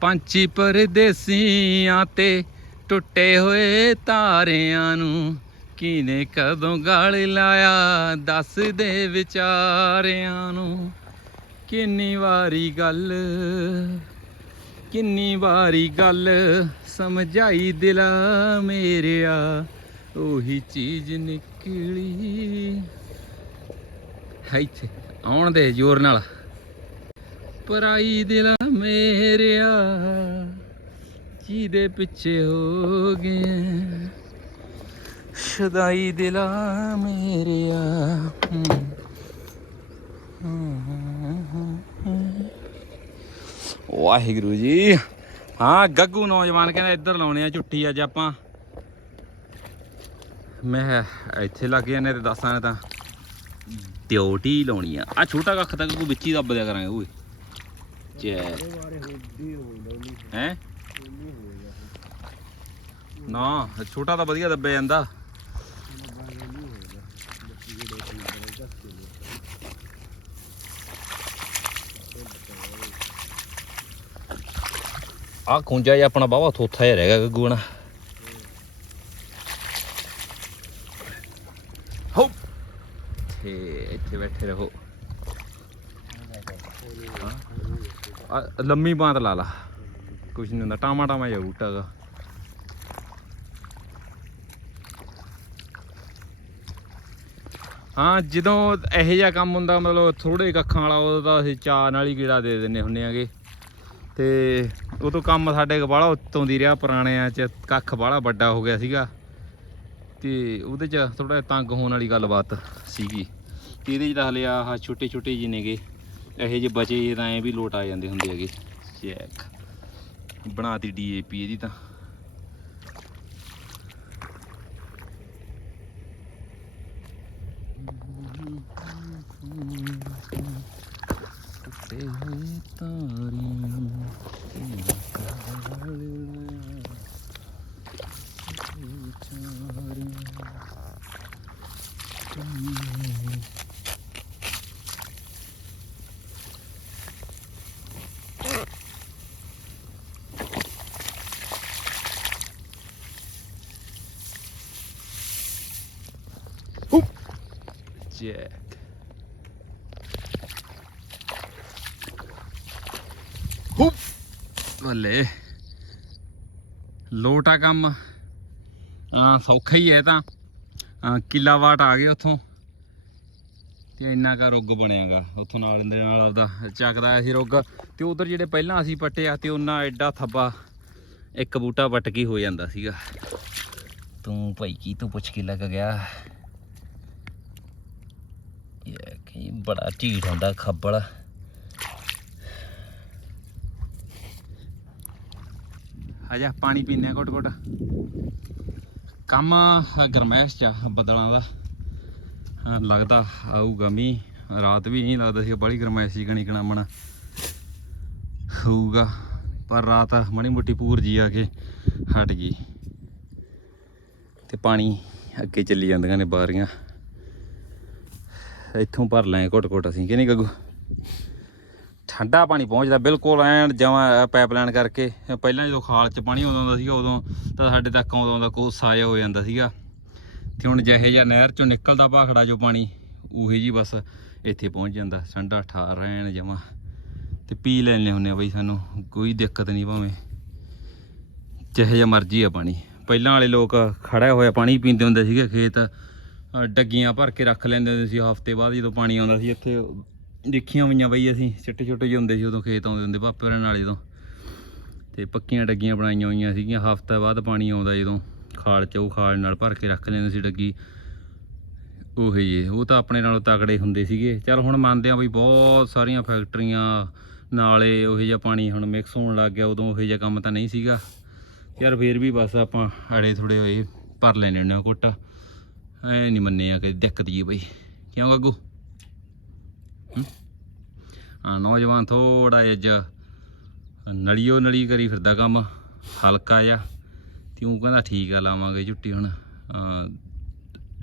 ਪੰਛੀ ਪਰਦੇਸੀਆਂ ਤੇ ਟੁੱਟੇ ਹੋਏ ਤਾਰਿਆਂ ਨੂੰ ਕਿਨੇ ਕਦੋਂ ਗਾਲ ਲਾਇਆ? ਦੱਸ ਦੇ ਵਿਚਾਰਿਆਂ ਨੂੰ। ਕਿੰਨੀ ਵਾਰੀ ਗੱਲ, ਕਿੰਨੀ ਵਾਰੀ ਗੱਲ ਸਮਝਾਈ ਦਿਲਾ ਮੇਰਿਆ। ਉਹੀ ਚੀਜ਼ ਨਿਕਲੀ। ਹੈ ਇੱਥੇ, ਆਉਣ ਦੇ ਜ਼ੋਰ ਨਾਲ। ਪਰਾਈ ਦਿਲ ਮੇਰਿਆ, ਜਿਹਦੇ ਪਿੱਛੇ ਹੋ ਗਿਆ ਸ਼ਦਾਈ ਦਿਲਾ ਮੇਰਿਆ। ਵਾਹਿਗੁਰੂ ਜੀ। ਹਾਂ, ਗੱਗੂ ਨੌਜਵਾਨ ਕਹਿੰਦਾ ਇੱਧਰ ਲਾਉਣੇ ਆ ਝੁੱਟੀ ਅੱਜ ਆਪਾਂ। ਮੈਂ ਇੱਥੇ ਲੱਗ ਜਾਂਦੇ ਤੇ ਦੱਸਾਂ ਨੇ ਤਾਂ। ਡਿਊਟੀ ਲਾਉਣੀ ਆ। ਆ ਛੋਟਾ ਕੱਖ ਤੱਕ ਕੋਈ ਵਿੱਚ ਹੀ ਦੱਬ ਦਿਆ ਕਰਾਂਗੇ, ਓਏ। ਜੈ ਹੈ? ਨਾ, ਛੋਟਾ ਤਾਂ ਵਧੀਆ ਦੱਬਿਆ ਜਾਂਦਾ। ਆ ਖੁੰਜਾ ਜਿਹਾ ਆਪਣਾ ਬਾਵਾ ਥੋਥਾ ਜਿਹਾ ਰਹਿ ਗਿਆ ਗੱਗੂ ਨਾ ਹੋ! ਤੇ ਇੱਥੇ ਬੈਠੇ ਰਹੋ। ਆ, ਲੰਮੀ ਬਾਂਤ ਲਾ ਲਾ। ਕੁਛ ਨਹੀਂ ਹੁੰਦਾ ਟਾਮਾ ਟਾਮਾ ਜਿਹਾ ਬੂਟਾ ਗਾ ਹਾਂ, ਜਦੋਂ ਇਹੋ ਜਿਹਾ ਕੰਮ ਹੁੰਦਾ, ਮਤਲਬ ਥੋੜੇ ਕੱਖਾਂ ਵਾਲਾ, ਉਦੋਂ ਤਾਂ ਅਸੀਂ ਚਾਹ ਨਾਲ ਹੀ ਕੀੜਾ ਦੇ ਦਿੰਨੇ ਹੁੰਨੇ ਆਗੇ। ਤੇ ਉਦੋਂ ਕੰਮ ਸਾਡੇ ਬਾਹਲਾ ਉੱਤੋਂ ਦੀ ਰਿਹਾ, ਪੁਰਾਣਿਆਂ ਚ ਕੱਖ ਬਾਹਲਾ ਵੱਡਾ ਹੋ ਗਿਆ ਸੀਗਾ। ਤੇ ਉਹਦੇ ਚ ਥੋੜਾ ਤੰਗ ਹੋਣ ਵਾਲੀ ਗੱਲਬਾਤ ਸੀਗੀ। ਤੇ ਇਹਦੇ ਚ ਤਾਂ ਹਲੇ ਆਹ ਛੋਟੇ ਛੋਟੇ ਜਿਹੇ ਨੇਗੇ। ਇਹੋ ਜਿਹੇ ਬਚੇ ਤਾਂ ਐ ਵੀ ਲੋਟ ਆ ਜਾਂਦੇ ਹੁੰਦੇ ਹੈਗੇ। ਚੈੱਕ ਬਣਾਤੀ ਡੀਏਪੀ ਇਹਦੀ ਤਾਂ। ਟੁੱਟੇ ਹੋਏ ਤਾਰਿਆਂ ਨੂੰ ਕਿੰਨਾ ਕਾਲ ਲਾਇਆ ਵਿਚਾਰਿਆਂ ਚੈੱਕ ਹੁਪ ਬੱਲੇ ਲੋਟਾ ਕੰਮ ਸੌਖਾ ਹੀ ਹੈ ਤਾਂ। ਅਹ, ਕਿੱਲਾ ਵਾਟ ਆ ਗਏ ਉੱਥੋਂ। ਤੇ ਇੰਨਾ ਕਾ ਰੁੱਗ ਬਣਿਆਗਾ। ਉੱਥੋਂ ਨਾਲ ਦੇ ਨਾਲ ਆਪਦਾ ਚੱਕਦਾ ਆਇਆ ਸੀ ਰੁੱਗ। ਤੇ ਉਧਰ ਜਿਹੜੇ ਪਹਿਲਾਂ ਅਸੀਂ ਪੱਟਿਆ ਤੇ ਉਹਨਾਂ ਐਡਾ ਥੱਬਾ, ਇੱਕ ਬੂਟਾ ਪੱਟ ਕੇ ਹੋ ਜਾਂਦਾ ਸੀਗਾ। ਤੂੰ ਭਾਈ, ਕੀ ਤੂੰ ਪੁੱਛ ਕੇ ਲੱਗ ਗਿਆ ਇਹ ਕੀ ਬੜਾ ਢੀਠ ਹੁੰਦਾ ਖੱਬਲ। ਆਜਾ ਪਾਣੀ ਪੀਨੇ ਘੁੱਟ ਘੁੱਟ। ਕੰਮ ਆਹ ਗਰਮੈਸ਼ ਚ ਆ, ਬੱਦਲਾਂ ਦਾ। ਲੱਗਦਾ ਆਊਗਾ ਮੀਂਹ। ਰਾਤ ਵੀ ਨਹੀਂ ਲੱਗਦਾ ਸੀ ਬੜੀ ਗਰਮੈਸ਼ ਸੀ ਕਣੀ ਕਣਾ ਮਣਾ। ਹੋਊਗਾ, ਪਰ ਰਾਤ ਮਣੀ ਮੋਟੀ ਪੂਰ ਜੀ ਆ ਕੇ ਹਟ ਗਈ। ਤੇ ਪਾਣੀ ਅੱਗੇ ਚੱਲੀ ਜਾਂਦੀਆਂ ਨੇ ਬਾਰੀਆਂ। ਇੱਥੋਂ ਭਰ ਲੈ ਘੁੱਟ ਘੁੱਟ ਅਸੀਂ, ਕਿ ਨਹੀਂ ਗੱਗੂ? ਠੰਡਾ ਪਾਣੀ ਪਹੁੰਚਦਾ, ਬਿਲਕੁਲ ਐਨ ਜਮਾਂ ਪਾਈਪਲਾਈਨ ਕਰਕੇ। ਪਹਿਲਾਂ ਜਦੋਂ ਖਾਲ 'ਚ ਪਾਣੀ ਆਉਂਦਾ ਹੁੰਦਾ ਸੀਗਾ, ਉਦੋਂ ਤਾਂ ਸਾਡੇ ਤੱਕ ਆਉਂਦਾ ਹੁੰਦਾ ਕੋਸਾ ਜਿਹਾ ਹੋ ਜਾਂਦਾ ਸੀਗਾ। ਤੇ ਹੁਣ ਜਿਹੇ ਜਿਹਾ ਨਹਿਰ 'ਚੋਂ ਨਿਕਲਦਾ ਭਾਖੜਾ 'ਚੋਂ ਪਾਣੀ, ਉਹੀ ਜੀ ਬਸ ਇੱਥੇ ਪਹੁੰਚ ਜਾਂਦਾ, ਠੰਡਾ ਠਾਰ ਰਹਿਣ ਜਮਾਂ। ਤੇ ਪੀ ਲੈਣੇ ਹੁੰਨੇ ਆ ਬਈ ਸਾਨੂੰ, ਕੋਈ ਦਿੱਕਤ ਨਹੀਂ ਭਾਵੇਂ। ਜਿਹੇ ਜਿਹਾ ਮਰਜ਼ੀ ਆ ਪਾਣੀ। ਪਹਿਲਾਂ ਵਾਲੇ ਲੋਕ ਖੜਾ ਹੋਇਆ ਪਾਣੀ ਪੀਂਦੇ ਹੁੰਦੇ ਸੀਗੇ ਖੇਤ ਡੱਗੀਆਂ ਭਰ ਕੇ ਰੱਖ ਲੈਂਦੇ ਹੁੰਦੇ ਸੀ ਹਫ਼ਤੇ ਬਾਅਦ ਜਦੋਂ ਪਾਣੀ ਆਉਂਦਾ ਸੀ, ਇੱਥੇ ਦੇਖੀਆਂ ਹੋਈਆਂ ਬਈ ਅਸੀਂ, ਛੋਟੇ ਛੋਟੇ ਜਿਹੇ ਹੁੰਦੇ ਸੀ ਉਦੋਂ ਖੇਤ ਆਉਂਦੇ ਹੁੰਦੇ ਪਾਪੇ ਹੋਰਾਂ ਨਾਲ ਜਦੋਂ। ਤੇ ਪੱਕੀਆਂ ਡੱਗੀਆਂ ਬਣਾਈਆਂ ਹੋਈਆਂ ਸੀਗੀਆਂ, ਹਫ਼ਤਾ ਬਾਅਦ ਪਾਣੀ ਆਉਂਦਾ ਜਦੋਂ ਖਾਲ ਚ ਉਹ ਖਾਲ ਨਾਲ ਭਰ ਕੇ ਰੱਖ ਲੈਂਦੇ ਸੀ ਡੱਗੀ। ਉਹੀ ਜੇ, ਉਹ ਤਾਂ ਆਪਣੇ ਨਾਲੋਂ ਤਕੜੇ ਹੁੰਦੇ ਸੀਗੇ। ਚਲ ਹੁਣ ਮੰਨਦੇ ਆ ਬਈ ਬਹੁਤ ਸਾਰੀਆਂ ਫੈਕਟਰੀਆਂ ਨਾਲੇ ਉਹੋ ਜਿਹਾ ਪਾਣੀ ਹੁਣ ਮਿਕਸ ਹੋਣ ਲੱਗ ਗਿਆ, ਉਦੋਂ ਉਹੋ ਜਿਹਾ ਕੰਮ ਤਾਂ ਨਹੀਂ ਸੀਗਾ। ਯਾਰ ਫੇਰ ਵੀ ਬਸ ਆਪਾਂ ਅੜੇ ਥੋੜੇ ਹੋਏ ਭਰ ਲੈਣੇ ਹੁੰਦੇ ਆ ਕੋਟਾ। ਐ ਨਹੀਂ ਮੰਨੇ ਆ ਕਿ ਦਿੱਕਤ ਜੀ ਬਈ। ਕਿਉਂ ਗੱਗੂ? ਆ ਨੌਜਵਾਨ ਥੋੜਾ ਜਿਹਾ ਅੱਜ ਨਲੀਓ ਨਲੀ ਕਰੀ ਫਿਰਦਾ ਕੰਮ, ਹਲਕਾ ਜਿਹਾ। ਤੇ ਕਹਿੰਦਾ, ਠੀਕ ਆ, ਲਾਵਾਂਗੇ ਝੁੱਟੀ ਹੁਣ।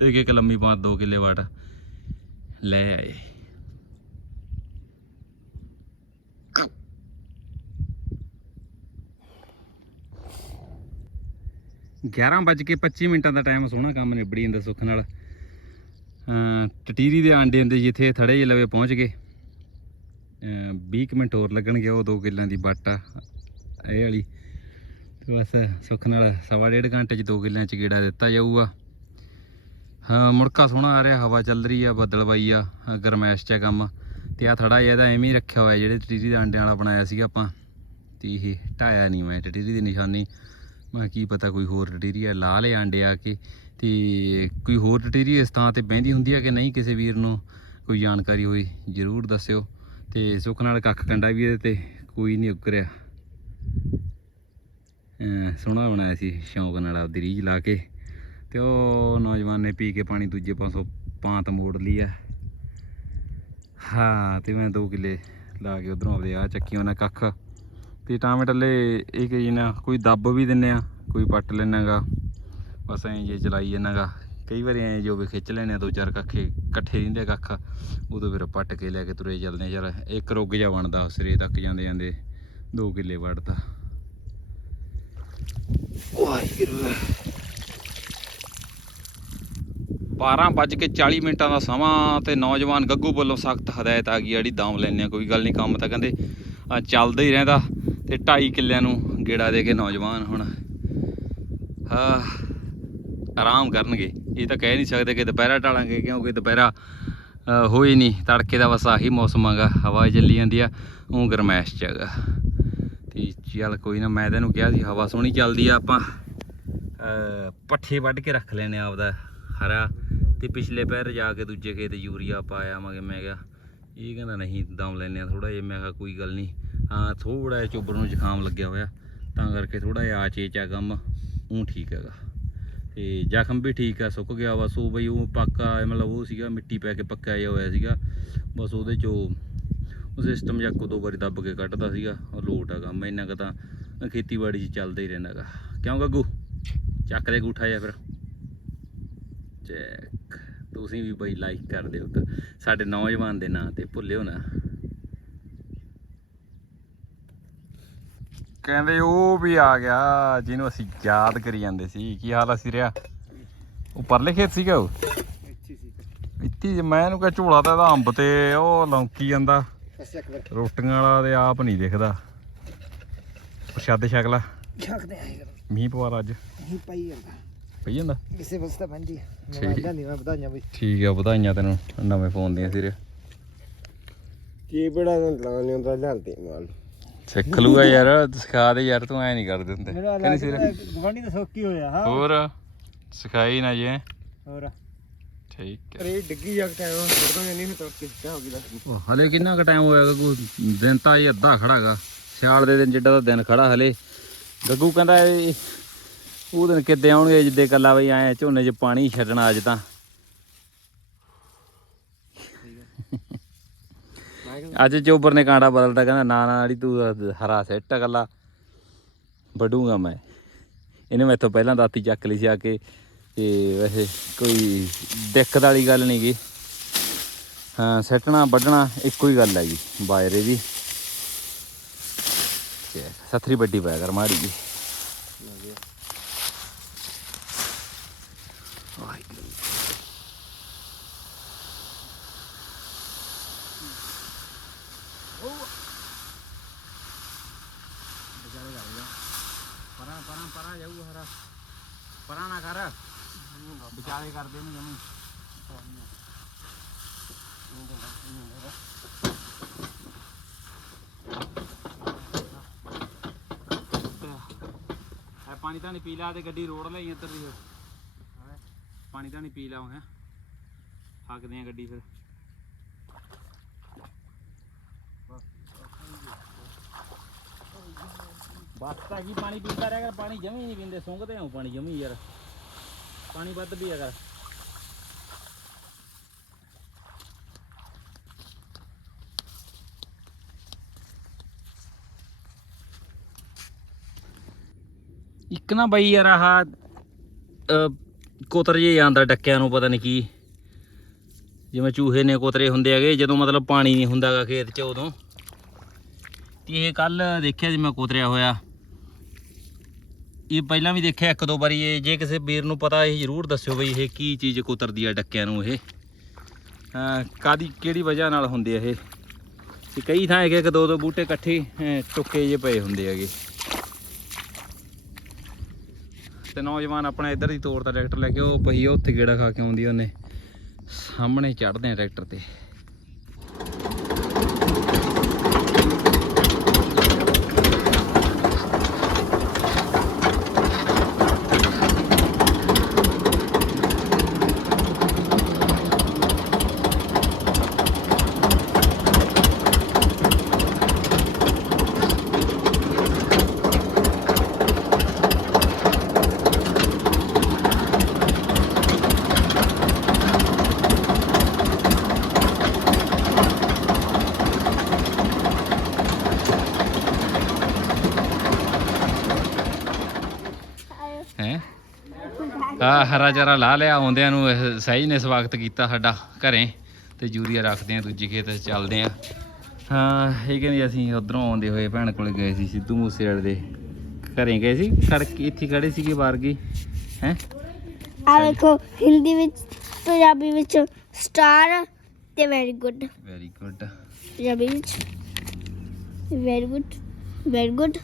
ਇੱਕ ਇੱਕ ਲੰਮੀ ਬਾਤ 2 ਕਿੱਲੇ ਵਾਟ ਲੈ ਆਏ। ਗਿਆਰਾਂ ਵੱਜ ਕੇ 25 ਮਿੰਟਾਂ ਦਾ ਟਾਈਮ ਸੋਹਣਾ ਕੰਮ ਨਿਬੜੀ ਜਾਂਦਾ ਸੁੱਖ ਨਾਲ। ਟਟੀਰੀ ਦੇ ਆਂਡੇ ਹੁੰਦੇ ਜਿੱਥੇ ਥੜੇ ਜਿਹੇ ਲਵੇ ਪਹੁੰਚ ਗਏ। ਅਮ 20 ਕੁ ਮਿੰਟ ਹੋਰ ਲੱਗਣਗੇ ਉਹ 2 ਕਿੱਲਿਆਂ ਦੀ ਬੱਟ, ਇਹ ਵਾਲੀ। ਬਸ ਸੁੱਖ ਨਾਲ ਸਵਾ ਡੇਢ ਘੰਟੇ ਚ 2 ਕਿੱਲਿਆਂ ਚ ਗੇੜਾ ਦਿੱਤਾ ਜਾਊਗਾ। ਹਾਂ, ਮੁੜਕਾ ਸੋਹਣਾ ਆ ਰਿਹਾ, ਹਵਾ ਚੱਲ ਰਹੀ ਆ, ਬੱਦਲ ਬਾਈ ਆ ਅਹ ਗਰਮੈਸ਼ ਚ ਆ ਕੰਮ। ਤੇ ਆ ਥੜਾ ਜਿਹਾ ਇਹਦਾ ਐਵੇਂ ਹੀ ਰੱਖਿਆ ਹੋਇਆ, ਜਿਹੜੇ ਟਟੀਰੀ ਦੇ ਆਂਡਿਆਂ ਵਾਲਾ ਬਣਾਇਆ ਸੀਗਾ ਆਪਾਂ। ਤੇ ਇਹ ਢਾਇਆ ਨਹੀਂ ਮੈਂ, ਟਟੀਰੀ ਦੀ ਨਿਸ਼ਾਨੀ। ਮੈਂ ਕੀ ਪਤਾ ਕੋਈ ਹੋਰ ਟਟੀਰੀ ਲਾ ਲੇ ਆਂਡੇ ਆ ਕੇ ਤੇ ਕੋਈ ਹੋਰ ਟਟੀਰੀ ਇਸ ਥਾਂ ਤੇ ਬਹਿੰਦੀ ਹੁੰਦੀ ਆ ਕਿ ਨਹੀਂ ਕਿਸੇ ਵੀਰ ਨੂੰ? ਕੋਈ ਜਾਣਕਾਰੀ ਹੋਈ, ਜਰੂਰ ਦੱਸਿਓ। ਤੇ ਸੁੱਖ ਨਾਲ ਕੱਖ ਕੰਡਾ ਵੀ ਇਹਦੇ ਤੇ ਕੋਈ ਨਹੀਂ ਉਕਰਿਆ ਸੋਹਣਾ ਬਣਾਇਆ ਸੀ, ਸ਼ੌਂਕ ਨਾਲ ਆਪਦੀ ਰੀਝ ਲਾ ਕੇ। ਤੇ ਉਹ ਨੌਜਵਾਨ ਨੇ ਪੀ ਕੇ ਪਾਣੀ ਦੂਜੇ ਪਾਸੋਂ ਪਾਂਤ ਮੋੜ ਲਈ ਆ ਹਾਂ, ਤੇ ਮੈਂ 2 ਕਿੱਲੇ ਲਾ ਕੇ ਉਧਰੋਂ ਆਪਦੇ ਆ ਚੱਕੀ ਉਹਨਾਂ ਕੱਖ ਤੇ ਟਾਵੇਂ ਟੱਲੇ ਇਹ ਕਹੀ ਨਾ ਕੋਈ ਦੱਬ ਵੀ ਦਿੰਨੇ ਆ, ਕੋਈ ਪੱਟ ਲੈਣਾਗਾ ਬਸ ਐਂ ਜੇ ਚਲਾਈ ਜਾਂਦਾਗਾ ਕਈ ਵਾਰੀ ਐਂ ਜੋ ਵੀ ਖਿੱਚ ਲੈਣੇ ਆ, ਦੋ ਚਾਰ ਕੱਖੇ ਇਕੱਠੇ ਰਹਿੰਦੇ ਆ ਕੱਖ ਉਦੋਂ ਫਿਰ ਪੱਟ ਕੇ ਲੈ ਕੇ ਤੁਰੇ ਚੱਲਦੇ ਆ, ਯਾਰ ਇੱਕ ਰੁੱਗ ਜਾ ਬਣਦਾ, ਸਿਰੇ ਤੱਕ ਜਾਂਦੇ ਜਾਂਦੇ 2 ਕਿੱਲੇ ਵੜਦਾ ਵਾਹਿਗੁਰੂ। 12 ਵੱਜ ਕੇ 40 ਮਿੰਟਾਂ ਦਾ ਸਮਾਂ ਤੇ ਨੌਜਵਾਨ ਗੱਗੂ ਵੱਲੋਂ ਸਖਤ ਹਦਾਇਤ ਆ ਗਈ ਜਿਹੜੀ ਦਮ ਲੈਣੇ ਆ, ਕੋਈ ਗੱਲ ਨਹੀਂ ਕੰਮ ਤਾਂ ਕਹਿੰਦੇ ਆ ਚੱਲਦਾ ਹੀ ਰਹਿੰਦਾ। ਤੇ 2.5 ਕਿੱਲਿਆਂ ਨੂੰ ਗੇੜਾ ਦੇ ਕੇ ਨੌਜਵਾਨ ਹੁਣ ਹਾਂ ਆਰਾਮ ਕਰਨਗੇ। ਇਹ ਤਾਂ ਕਹਿ ਨਹੀਂ ਸਕਦੇ ਕਿ ਦੁਪਹਿਰਾ ਟਾਲਾਂਗੇ ਕਿਉਂਕਿ ਦੁਪਹਿਰਾ ਅ, ਹੋਈ ਨਹੀਂ। ਤੜਕੇ ਦਾ ਬਸ ਆਹੀ ਮੌਸਮ ਹੈਗਾ ਹਵਾ ਚੱਲੀ ਜਾਂਦੀ ਆ ਉਹ ਗਰਮੈਸ਼ ਚ ਹੈਗਾ ਤੇ ਚੱਲ ਕੋਈ ਨਾ ਮੈਂ ਤੈਨੂੰ ਕਿਹਾ ਸੀ ਹਵਾ ਸੋਹਣੀ ਚੱਲਦੀ ਆ ਆਪਾਂ। ਪੱਠੇ ਵੱਢ ਕੇ ਰੱਖ ਲੈਨੇ ਆ ਆਪਦਾ ਹਰਾ। ਤੇ ਪਿਛਲੇ ਪੈਰ ਜਾ ਕੇ ਦੂਜੇ ਖੇਤ ਯੂਰੀਆ ਪਾਇਆ ਮੈਂ ਮੈਂ ਕਿਹਾ। ਇਹ ਕਹਿੰਦਾ ਨਹੀਂ ਦਮ ਲੈਨੇ ਆ ਥੋੜਾ ਜਿਹਾ। ਮੈਂ ਕਿਹਾ ਕੋਈ ਗੱਲ ਨਹੀਂ। ਥੋੜਾ ਜਿਹਾ ਚੋਬਰ ਨੂੰ ਜ਼ੁਕਾਮ ਲੱਗਿਆ ਹੋਇਆ। ਤਾਂ ਕਰਕੇ ਥੋੜਾ ਜਿਹਾ ਆਚੇਚ ਆ ਚੇਚਾ ਕੰਮ, ਉਹ ਠੀਕ ਹੈਗਾ। ਤੇ ਜ਼ਖਮ ਵੀ ਠੀਕ ਆ, ਸੁੱਕ ਗਿਆ ਬਸ, ਉਹ ਬਈ ਉਹ ਪੱਕਾ ਮਤਲਬ ਉਹ ਸੀਗਾ, ਮਿੱਟੀ ਪੈ ਕੇ ਪੱਕਾ ਜਿਹਾ ਹੋਇਆ ਸੀਗਾ। ਬਸ ਉਹਦੇ ਚੋਂ ਉਹ ਸਿਸਟਮ ਜਾਂ ਕੋ ਦੋ ਵਾਰੀ ਦੱਬ ਕੇ ਕੱਢਦਾ ਸੀਗਾ, ਉਹ ਲੋਟ ਆ ਕੰਮ, ਇੰਨਾ ਕੁ ਤਾਂ ਖੇਤੀਬਾੜੀ 'ਚ ਚੱਲਦਾ ਹੀ ਰਹਿੰਦਾਗਾ ਕਿਉਂ ਗੱਗੂ? ਚੱਕ ਦੇ ਗੂਠਾ ਜਿਹਾ ਫਿਰ। ਚੈੱਕ। ਤੁਸੀਂ ਵੀ ਬਈ ਲਾਈਕ ਕਰ ਦਿਓ ਤਾਂ ਸਾਡੇ ਨੌਜਵਾਨ ਦੇ ਨਾਂ ਤੇ ਭੁੱਲਿਓ ਨਾ। ਕਹਿੰਦੇ ਉਹ ਵੀ ਆ ਗਿਆ ਜਿਹਨੂੰ ਅਸੀਂ ਯਾਦ ਕਰੀ ਜਾਂਦੇ ਸੀ। ਕੀ ਹਾਲ ਆ ਸੀ ਰਿਆ ਉਹ ਪਰਲੇ ਖੇਤ ਸੀਗਾ ਉਹ? ਇੱਥੇ ਮੈਂ ਇਹਨੂੰ ਕਹ ਝੋਲਾ ਤਾਂ ਇਹਦਾ ਅੰਬ ਤੇ ਉਹ ਲੌਂਕੀ ਜਾਂਦਾ। ਰੋਟੀਆਂ ਵਾਲਾ ਤੇ ਆਪ ਨਹੀਂ ਦਿਖਦਾ। ਪ੍ਰਸ਼ਾਦੇ ਛਕ ਲਾ। ਛੱਕਦੇ ਆਏ ਮੀਂਹ ਪਵਾਰ ਅੱਜ। ਨਹੀਂ ਪਈ ਜਾਂਦਾ। ਪਈ ਜਾਂਦਾ? ਕਿਸੇ ਵਸਤਾ ਬੰਦੀ ਠੀਕ। ਮੈਂ ਵਧਾਈਆਂ ਬਈ। ਠੀਕ ਆ ਵਧਾਈਆਂ ਤੈਨੂੰ। ਨਵੇਂ ਫੋਨ ਦੀਆਂ ਸਿਰੇ ਕੀ ਬੜਾ ਲਾਂ ਹੁੰਦਾ ਲਿਆਂਦੀ ਮਾਲ ਸਿੱਖ ਲੂਗਾ ਯਾਰ ਸਿਖਾ ਦੇ ਯਾਰ ਤੂੰ ਐ ਨਹੀਂ ਕਰਦੇ ਹੁੰਦੇ। ਕਹਿੰਦੀ ਸਿਰੇ ਗਵਾਂਢੀ ਤਾਂ ਸੌਕੀ ਹੋਇਆ ਹਾਂ। ਹੋਰ ਸਿਖਾਈ ਨਾ ਜੇ। ਹੋਰ। ਠੀਕ ਹੈ। ਅਰੇ ਡਿੱਗੀ ਜਾ ਕੇ ਟਾਈਮ ਫੜਦਾ ਨਹੀਂ ਫਿਰ ਤੁਰ ਕੇ ਕਿਆ ਹੋ ਗਿਆ ਉਹ ਹਲੇ ਕਿੰਨਾ ਕੁ ਟਾਈਮ ਹੋਇਆ ਗੱਗੂ? ਦਿਨ ਤਾਂ ਇਹ ਅੱਧਾ ਖੜਾਗਾ ਸਿਆਲ ਦੇ ਦਿਨ ਜਿੱਡਾ ਦਾ ਦਿਨ ਖੜਾ ਹਲੇ। ਗੱਗੂ ਕਹਿੰਦਾ ਇਹ ਉਹ ਦਿਨ ਕਿੱਦੇ ਆਉਣਗੇ ਜਿੱਦੇ ਕੱਲਾ ਬਈ ਆਏ ਝੋਨੇ 'ਚ ਪਾਣੀ ਛੱਡਣਾ ਅੱਜ ਤਾਂ। ਅੱਜ ਚੋਬਰ ਨੇ ਕਾਂਡਾ ਬਦਲਦਾ ਕਹਿੰਦਾ ਨਾ ਨਾ ਅੜੀ ਤੂੰ ਹਰਾ ਸੈੱਟ ਕੱਲਾ। ਵੱਢੂਗਾ ਮੈਂ। ਇਹਨੇ ਮੈਥੋਂ ਪਹਿਲਾਂ ਦਾਤੀ ਚੱਕ ਲਈ ਸੀ ਆ ਕੇ, ਤੇ ਵੈਸੇ ਕੋਈ ਦਿੱਕਤ ਵਾਲੀ ਗੱਲ ਨਹੀਂ ਗੀ। ਹਾਂ, ਸੈੱਟਣਾ, ਵੱਢਣਾ, ਇੱਕੋ ਹੀ ਗੱਲ ਹੈ ਜੀ ਬਾਇਰੇ ਦੀ। ਸੱਥਰੀ ਵੱਡੀ ਪਾਇਆ ਕਰ ਮਾੜੀ ਜੀ ਪਰਾਂ ਪਰਾਂ ਪਰਾਂ ਜਾਊ ਹਰਾ ਪਰਾਂ ਨਾ ਕਰ ਵਿਚਾਲੇ ਕਰਦੇ ਨਹੀਂ ਜਮੀ ਹੈ ਪਾਣੀ ਤਾਂ ਨਹੀਂ ਪੀ ਲਾ ਤੇ ਗੱਡੀ ਰੋੜ ਲਈ ਇੱਧਰ ਦੀ ਫਿਰ। ਪਾਣੀ ਤਾਂ ਨਹੀਂ ਪੀ ਲਾਉ ਹੈ। ਥੱਕਦੇ ਆ ਗੱਡੀ ਫਿਰ। ਬਸ ਤਾਂ ਕੀ ਪਾਣੀ ਪੀਂਦਾ ਰਿਹਾ ਕਰ, ਪਾਣੀ ਜਮੀ ਨਹੀਂ ਪੀਂਦੇ, ਸੁੰਘਦੇ ਹਾਂ ਪਾਣੀ ਜਮੀ ਯਾਰ। ਪਾਣੀ ਵੱਧ ਪੀਆ ਕਰ। ਇੱਕ ਨਾ ਬਾਈ ਯਾਰ ਆਹ ਅਹ, ਕੋਤਰ ਜੇ ਆਂਦਾ ਡੱਕਿਆਂ ਨੂੰ ਪਤਾ ਨਹੀਂ ਕੀ। ਜਿਵੇਂ ਚੂਹੇ ਨੇ ਕੋਤਰੇ ਹੁੰਦੇ ਹੈਗੇ ਜਦੋਂ ਮਤਲਬ ਪਾਣੀ ਨਹੀਂ ਹੁੰਦਾਗਾ ਖੇਤ 'ਚ ਉਦੋਂ। ਤੇ ਇਹ ਕੱਲ ਦੇਖਿਆ ਜੀ ਮੈਂ ਕੋਤਰਿਆ ਹੋਇਆ। ਇਹ ਪਹਿਲਾਂ ਵੀ ਦੇਖਿਆ ਇੱਕ ਦੋ ਵਾਰੀ ਇਹ ਜੇ ਕਿਸੇ ਵੀਰ ਨੂੰ ਪਤਾ ਇਹ ਜ਼ਰੂਰ ਦੱਸਿਓ ਬਈ ਇਹ ਕੀ ਚੀਜ਼ ਕੁਤਰਦੀ ਆ ਡੱਕਿਆਂ ਨੂੰ ਇਹ। ਅਹ ਕਾਦੀ ਕਿਹੜੀ ਵਜ੍ਹਾ ਨਾਲ ਹੁੰਦੇ ਆ ਇਹ? ਤੇ ਕਈ ਥਾਂ ਇੱਕ ਇੱਕ ਦੋ ਦੋ ਬੂਟੇ ਇਕੱਠੇ ਅਹ ਟੁੱਕੇ ਜੇ ਪਏ ਹੁੰਦੇ ਹੈਗੇ। ਤੇ ਨੌਜਵਾਨ ਆਪਣਾ ਇੱਧਰ ਦੀ ਤੋੜਦਾ ਟਰੈਕਟਰ ਲੈ ਕੇ ਉਹ ਪਈ ਆ, ਉੱਥੇ ਗੇੜਾ ਖਾ ਕੇ ਆਉਂਦੀ ਉਹਨੇ। ਸਾਹਮਣੇ ਚੜਦੇ ਆ ਟਰੈਕਟਰ ਤੇ ਹੈ ਆ ਹਰਾ ਚਾਰਾ ਲਾ ਲਿਆ ਆਉਂਦਿਆਂ ਨੂੰ ਇਹ ਸਹੀ ਨੇ ਸਵਾਗਤ ਕੀਤਾ ਸਾਡਾ ਘਰੇ ਤੇ ਯੂਰੀਆ ਰੱਖਦੇ ਆ ਦੂਜੀ ਖੇਤ ਚੱਲਦੇ ਆ ਹਾਂ ਇਹ ਕਹਿੰਦੀ ਅਸੀਂ ਉਧਰੋਂ ਆਉਂਦੇ ਹੋਏ ਭੈਣ ਕੋਲੇ ਗਏ ਸੀ ਸਿੱਧੂ ਮੂਸੇਵਾਲੇ ਦੇ ਘਰੇ ਗਏ ਸੀ। ਸੜਕ ਇੱਥੇ ਖੜੇ ਸੀਗੇ ਬਾਹਰ ਗਈ ਹੈ? ਆ ਵੇਖੋ ਹਿੰਦੀ ਵਿੱਚ ਪੰਜਾਬੀ ਵਿੱਚ ਸਟਾਰ ਤੇ very good very good Punjabi ਵਿੱਚ ਵੈਰੀ ਗੁੱਡ ਵੈਰੀ ਗੁੱਡ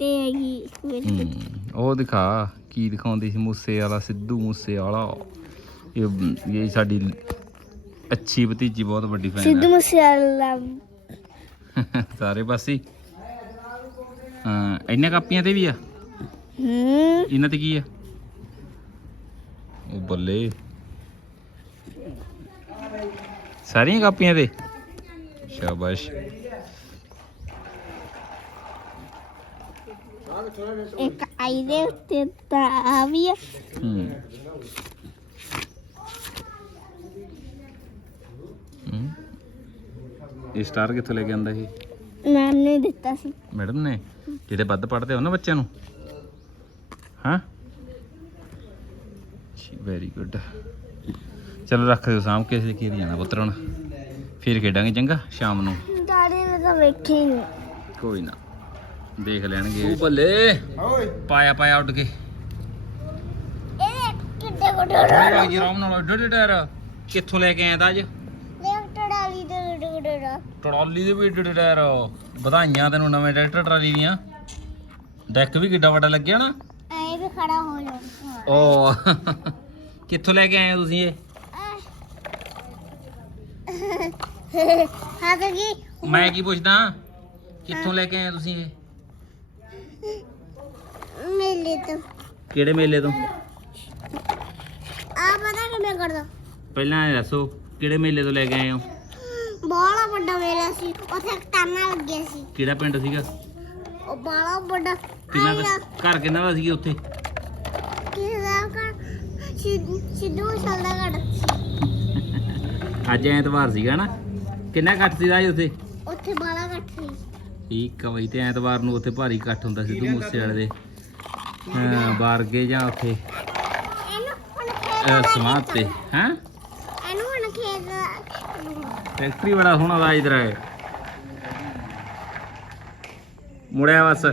ਹੈਗੀ ਉਹ ਦਿਖਾ ਕੀ ਦਿਖਾਉਂਦੀ ਸੀ ਮੂਸੇ ਵਾਲਾ ਸਿੱਧੂ ਮੂਸੇ ਵਾਲਾ। ਇਹ ਇਹ ਸਾਡੀ ਅੱਛੀ ਭਤੀਜੀ ਬਹੁਤ ਵੱਡੀ ਫੈਨ ਸਿੱਧੂ ਹੈ ਮੂਸੇਵਾਲਾ [laughs] ਸਾਰੇ ਪਾਸੇ ਹਾਂ। ਇੰਨੇ ਕਾਪੀਆਂ ਤੇ ਵੀ ਆ? ਹੂੰ। ਇਹਨਾਂ ਤੇ ਕੀ ਆ? ਉਹ ਬੱਲੇ। ਸਾਰੀਆਂ ਕਾਪੀਆਂ ਤੇ? ਸ਼ਾਬਾਸ਼। ਇੱਕ ਆਈ ਦੇ ਉੱਤੇ ਤਾਂ ਆ ਵੀ ਆ। ਹੂੰ। ਹੂੰ। ਇਹ ਸਟਾਰ ਕਿੱਥੋਂ ਲੈ ਕੇ ਆਂਦਾ ਇਹ? ਮੈਮ ਨੇ ਦਿੱਤਾ ਸੀ। ਮੈਡਮ ਨੇ? ਜਿਹਦੇ ਵੱਧ ਪੜਦੇ ਹੋ ਨਾ ਬੱਚਿਆਂ ਨੂੰ? ਹਾਂ? ਵੈਰੀ ਗੁੱਡ ਚਲੋ ਰੱਖ ਦਿਓ ਸਾਂਭ ਕੇ ਅਸੀਂ ਖੇਡ ਜਾਣਾ ਪੁੱਤਰ ਹੁਣ? ਫਿਰ ਖੇਡਾਂਗੇ ਚੰਗਾ ਸ਼ਾਮ ਨੂੰ। ਡੈਡੀ ਨੇ ਤਾਂ ਵੇਖੇ ਨਹੀਂ ਕੋਈ ਨਾ। ਦੇਖ ਲੈਣਗੇ। ਉਹ ਬੱਲੇ। ਓਏ। ਪਾਇਆ ਪਾਇਆ ਉੱਡ ਕੇ। ਇਹ ਕਿੱਡੇ ਕੋ ਓਏ ਜੀ ਰਾਮ ਨਾਲ ਡੱਡੇ ਟਾਇਰ। ਕਿੱਥੋਂ ਲੈ ਕੇ ਆਇਆ ਤਾਂ ਅੱਜ? ਡਾਲੀ ਦੇ ਡੋਡਾ ਟਰਾਲੀ ਦੇ ਵੀ ਏਡੇ ਟਾਇਰ। ਵਧਾਈਆਂ ਤੈਨੂੰ ਨਵੇਂ ਟਰੈਕਟਰ ਟਰਾਲੀ ਦੀਆਂ। ਡੈਕ ਵੀ ਕਿੱਡਾ ਵੱਡਾ ਲੱਗਿਆ ਨਾ। ਐ ਵੀ ਖੜਾ ਹੋ ਜਾ ਓ। ਕਿੱਥੋਂ ਲੈ ਕੇ ਆਏ ਹੋ ਤੁਸੀਂ ਇਹ? ਹਾਂ ਤਾਂ ਕੀ ਮੈਂ ਕੀ ਪੁੱਛਦਾ? ਕਿੱਥੋਂ ਲੈ ਕੇ ਆਏ ਤੁਸੀਂ ਇਹ? ਮਿਲੇ ਤਾਂ। ਕਿਹੜੇ ਮੇਲੇ ਤੋਂ? ਆ ਪਤਾ ਕਿਵੇਂ ਕਰਦਾ? ਪਹਿਲਾਂ ਇਹ ਦੱਸੋ ਕਿਹੜੇ ਮੇਲੇ ਤੋਂ ਲੈ ਕੇ ਆਏ ਹੋ? ਬਾਲਾ ਵੱਡਾ ਮੇਲਾ ਸੀ ਉੱਥੇ ਤਾਨਾ ਲੱਗਿਆ ਸੀ। ਕਿਹੜਾ ਪਿੰਡ ਸੀਗਾ? ਉਹ ਬਾਲਾ ਵੱਡਾ। ਕਿੰਨਾ ਦਾ ਘਰ ਕਿੰਨਾ ਦਾ ਸੀ ਉੱਥੇ? ਕਿਸੇ ਦਾ ਘਰ ਸਿੱਧੂ ਸਿੱਧੂ ਚੱਲਦਾ ਘਰ ਅੱਜ ਐਤਵਾਰ ਸੀਗਾ ਨਾ? ਕਿੰਨਾ ਇਕੱਠ ਸੀ ਰਾਜ ਉੱਥੇ? ਉੱਥੇ ਬਾਲਾ ਘੱਟ ਸੀ। ਠੀਕ ਆ ਬਈ ਤੇ ਐਤਵਾਰ ਨੂੰ ਉੱਥੇ ਭਾਰੀ ਇਕੱਠ ਹੁੰਦਾ ਸਿੱਧੂ ਮੂਸੇ ਵਾਲੇ ਦੇ। ਬਾਰਗੇ ਜਾਂ ਉੱਥੇ? ਸਮਾਧ ਤੇ। ਹੈਂ? ਇਹਨੂੰ ਹੁਣ ਖੇਤ ਫੈਕਟਰੀ ਬੜਾ ਸੋਹਣਾ ਦਾ ਇਧਰ। ਹੈ ਮੁੜਿਆ ਬਸ।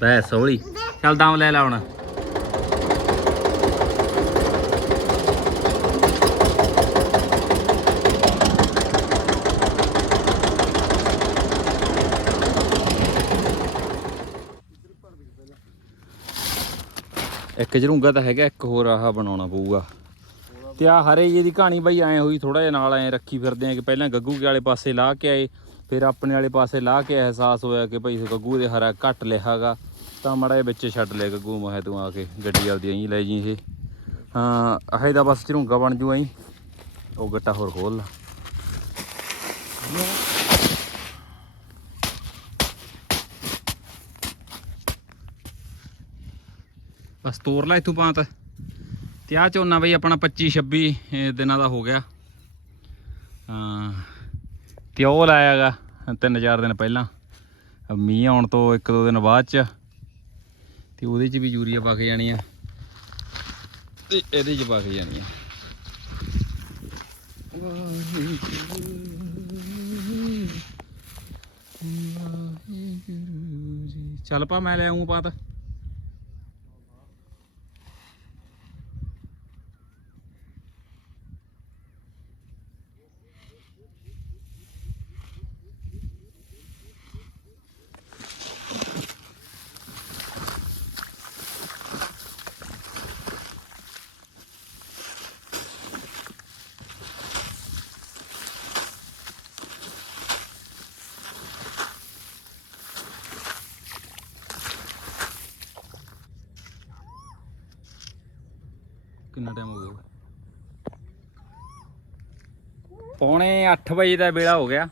ਬੈ ਸੋਲੀ। ਚੱਲ ਦਮ ਲੈ ਲਾ ਹੁਣ। ਇੱਕ ਜਰੂੰਗਾ ਤਾਂ ਹੈਗਾ, ਇੱਕ ਹੋਰ ਆਹ ਬਣਾਉਣਾ ਪਊਗਾ। ਤੇ ਆ ਹਰੇ ਜੀ ਦੀ ਕਹਾਣੀ ਬਈ, ਐ ਹੋਈ ਥੋੜਾ ਜਿਹਾ ਨਾਲ, ਐ ਰੱਖੀ ਫਿਰਦੇ ਆ ਕਿ ਪਹਿਲਾਂ ਗੱਗੂ ਕੇ ਵਾਲੇ ਪਾਸੇ ਲਾ ਕੇ ਆਏ, ਫਿਰ ਆਪਣੇ ਵਾਲੇ ਪਾਸੇ ਲਾ ਕੇ ਅਹਿਸਾਸ ਹੋਇਆ ਕਿ ਭਾਈ ਗੱਗੂ ਦੇ ਹਰਾ ਘੱਟ ਲਿਆਗਾ ਤਾਂ ਮੜਾ ਜਿਹਾ ਵਿੱਚ ਛੱਡ ਲਿਆ ਗੱਗੂ ਮੈਂ ਤੂੰ ਆ ਕੇ, ਗੱਡੀ ਆਪਦੀ ਐਂ ਲੈ ਜੀ ਇਹ। ਹਾਂ, ਆਹੇ ਦਾ ਬਸ ਝਰੂੰਗਾ ਬਣ ਜੂ ਐਂ। ਉਹ ਗੱਟਾ ਹੋਰ ਖੋਲ ਲਾ। ਬਸ ਤੋਰ ਲੈ ਇਥੋਂ ਪਾਂਤ। ਤੇ ਆ ਝੋਨਾ ਬਈ ਆਪਣਾ 25 26 ਦਿਨਾਂ ਦਾ ਹੋ ਗਿਆ। ਹਾਂ, ਤੇ ਉਹ ਲਾਇਆਗਾ ਤਿੰਨ ਚਾਰ ਦਿਨ ਪਹਿਲਾਂ। ਮੀਂਹ ਆਉਣ ਤੋਂ ਇੱਕ ਦੋ ਦਿਨ ਬਾਅਦ ਚ। ਤੇ ਉਹਦੇ ਚ ਵੀ ਯੂਰੀਆ ਪਾ ਕੇ ਜਾਣੀ ਆ ਤੇ ਇਹਦੇ ਚ ਪਾ ਕੇ ਜਾਣੀ ਆ ਚੱਲ ਪਾ ਮੈਂ ਲੈ ਆਉਂ ਪਾਤ ਕਿੰਨਾ ਟਾਈਮ ਹੋ ਗਿਆ ਪੌਣੇ 8 ਵਜੇ ਦਾ ਵੇਲਾ ਹੋ ਗਿਆ।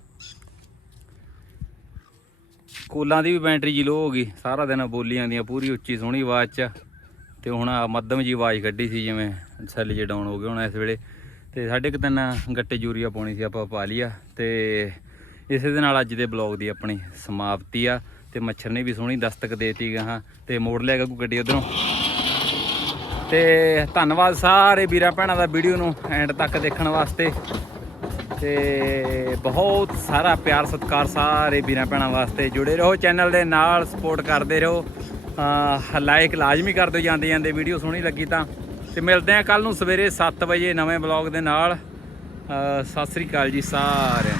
ਕੋਲਾਂ ਦੀ ਵੀ ਬੈਟਰੀ ਜੀ ਲੋ ਹੋ ਗਈ। ਸਾਰਾ ਦਿਨ ਬੋਲੀਆਂ ਦੀਆਂ, ਪੂਰੀ ਉੱਚੀ ਸੋਹਣੀ ਆਵਾਜ਼ ਚ। ਤੇ ਹੁਣ ਮੱਧਮ ਜੀ ਆਵਾਜ਼ ਕੱਢੀ ਸੀ, ਜਿਵੇਂ ਸੈੱਲ ਜੇ ਡਾਊਨ ਹੋ ਗਏ ਹੁਣ ਇਸ ਵੇਲੇ। ਤੇ ਸਾਡੇ ਕੁ ਤਿੰਨ ਗੱਟੇ ਯੂਰੀਆ ਪਾਉਣੀ ਸੀ, ਆਪਾਂ ਪਾ ਲਿਆ ਤੇ ਇਸੇ ਦੇ ਨਾਲ ਅੱਜ ਦੇ ਬਲੌਗ ਦੀ ਆਪਣੀ ਸਮਾਪਤੀ ਆ। ਤੇ ਮੱਛਰ ਨੇ ਵੀ ਸੋਹਣੀ ਦਸਤਕ ਦੇਤੀ ਗਾਹਾਂ ਤੇ ਮੋੜ ਲਿਆ ਗੱਗੂ ਗੱਡੀ ਉਧਰੋਂ। ਤੇ ਧੰਨਵਾਦ ਸਾਰੇ ਵੀਰਾਂ ਭੈਣਾਂ ਦਾ ਵੀਡੀਓ ਨੂੰ ਐਂਡ ਤੱਕ ਦੇਖਣ ਵਾਸਤੇ। ਤੇ ਬਹੁਤ ਸਾਰਾ ਪਿਆਰ ਸਤਿਕਾਰ ਸਾਰੇ ਵੀਰਾਂ ਭੈਣਾਂ ਵਾਸਤੇ ਜੁੜੇ ਰਹੋ ਚੈਨਲ ਦੇ ਨਾਲ ਸਪੋਰਟ ਕਰਦੇ ਰਹੋ। ਲਾਈਕ ਲਾਜ਼ਮੀ ਕਰ ਦਿਓ ਜਾਂਦੇ ਜਾਂਦੇ ਵੀਡੀਓ ਸੋਹਣੀ ਲੱਗੀ ਤਾਂ। ਤੇ ਮਿਲਦੇ ਆ ਕੱਲ ਨੂੰ ਸਵੇਰੇ 7 ਵਜੇ ਨਵੇਂ ਬਲੌਗ ਦੇ ਨਾਲ। ਸਤਿ ਸ੍ਰੀ ਅਕਾਲ ਜੀ ਸਾਰਿਆਂ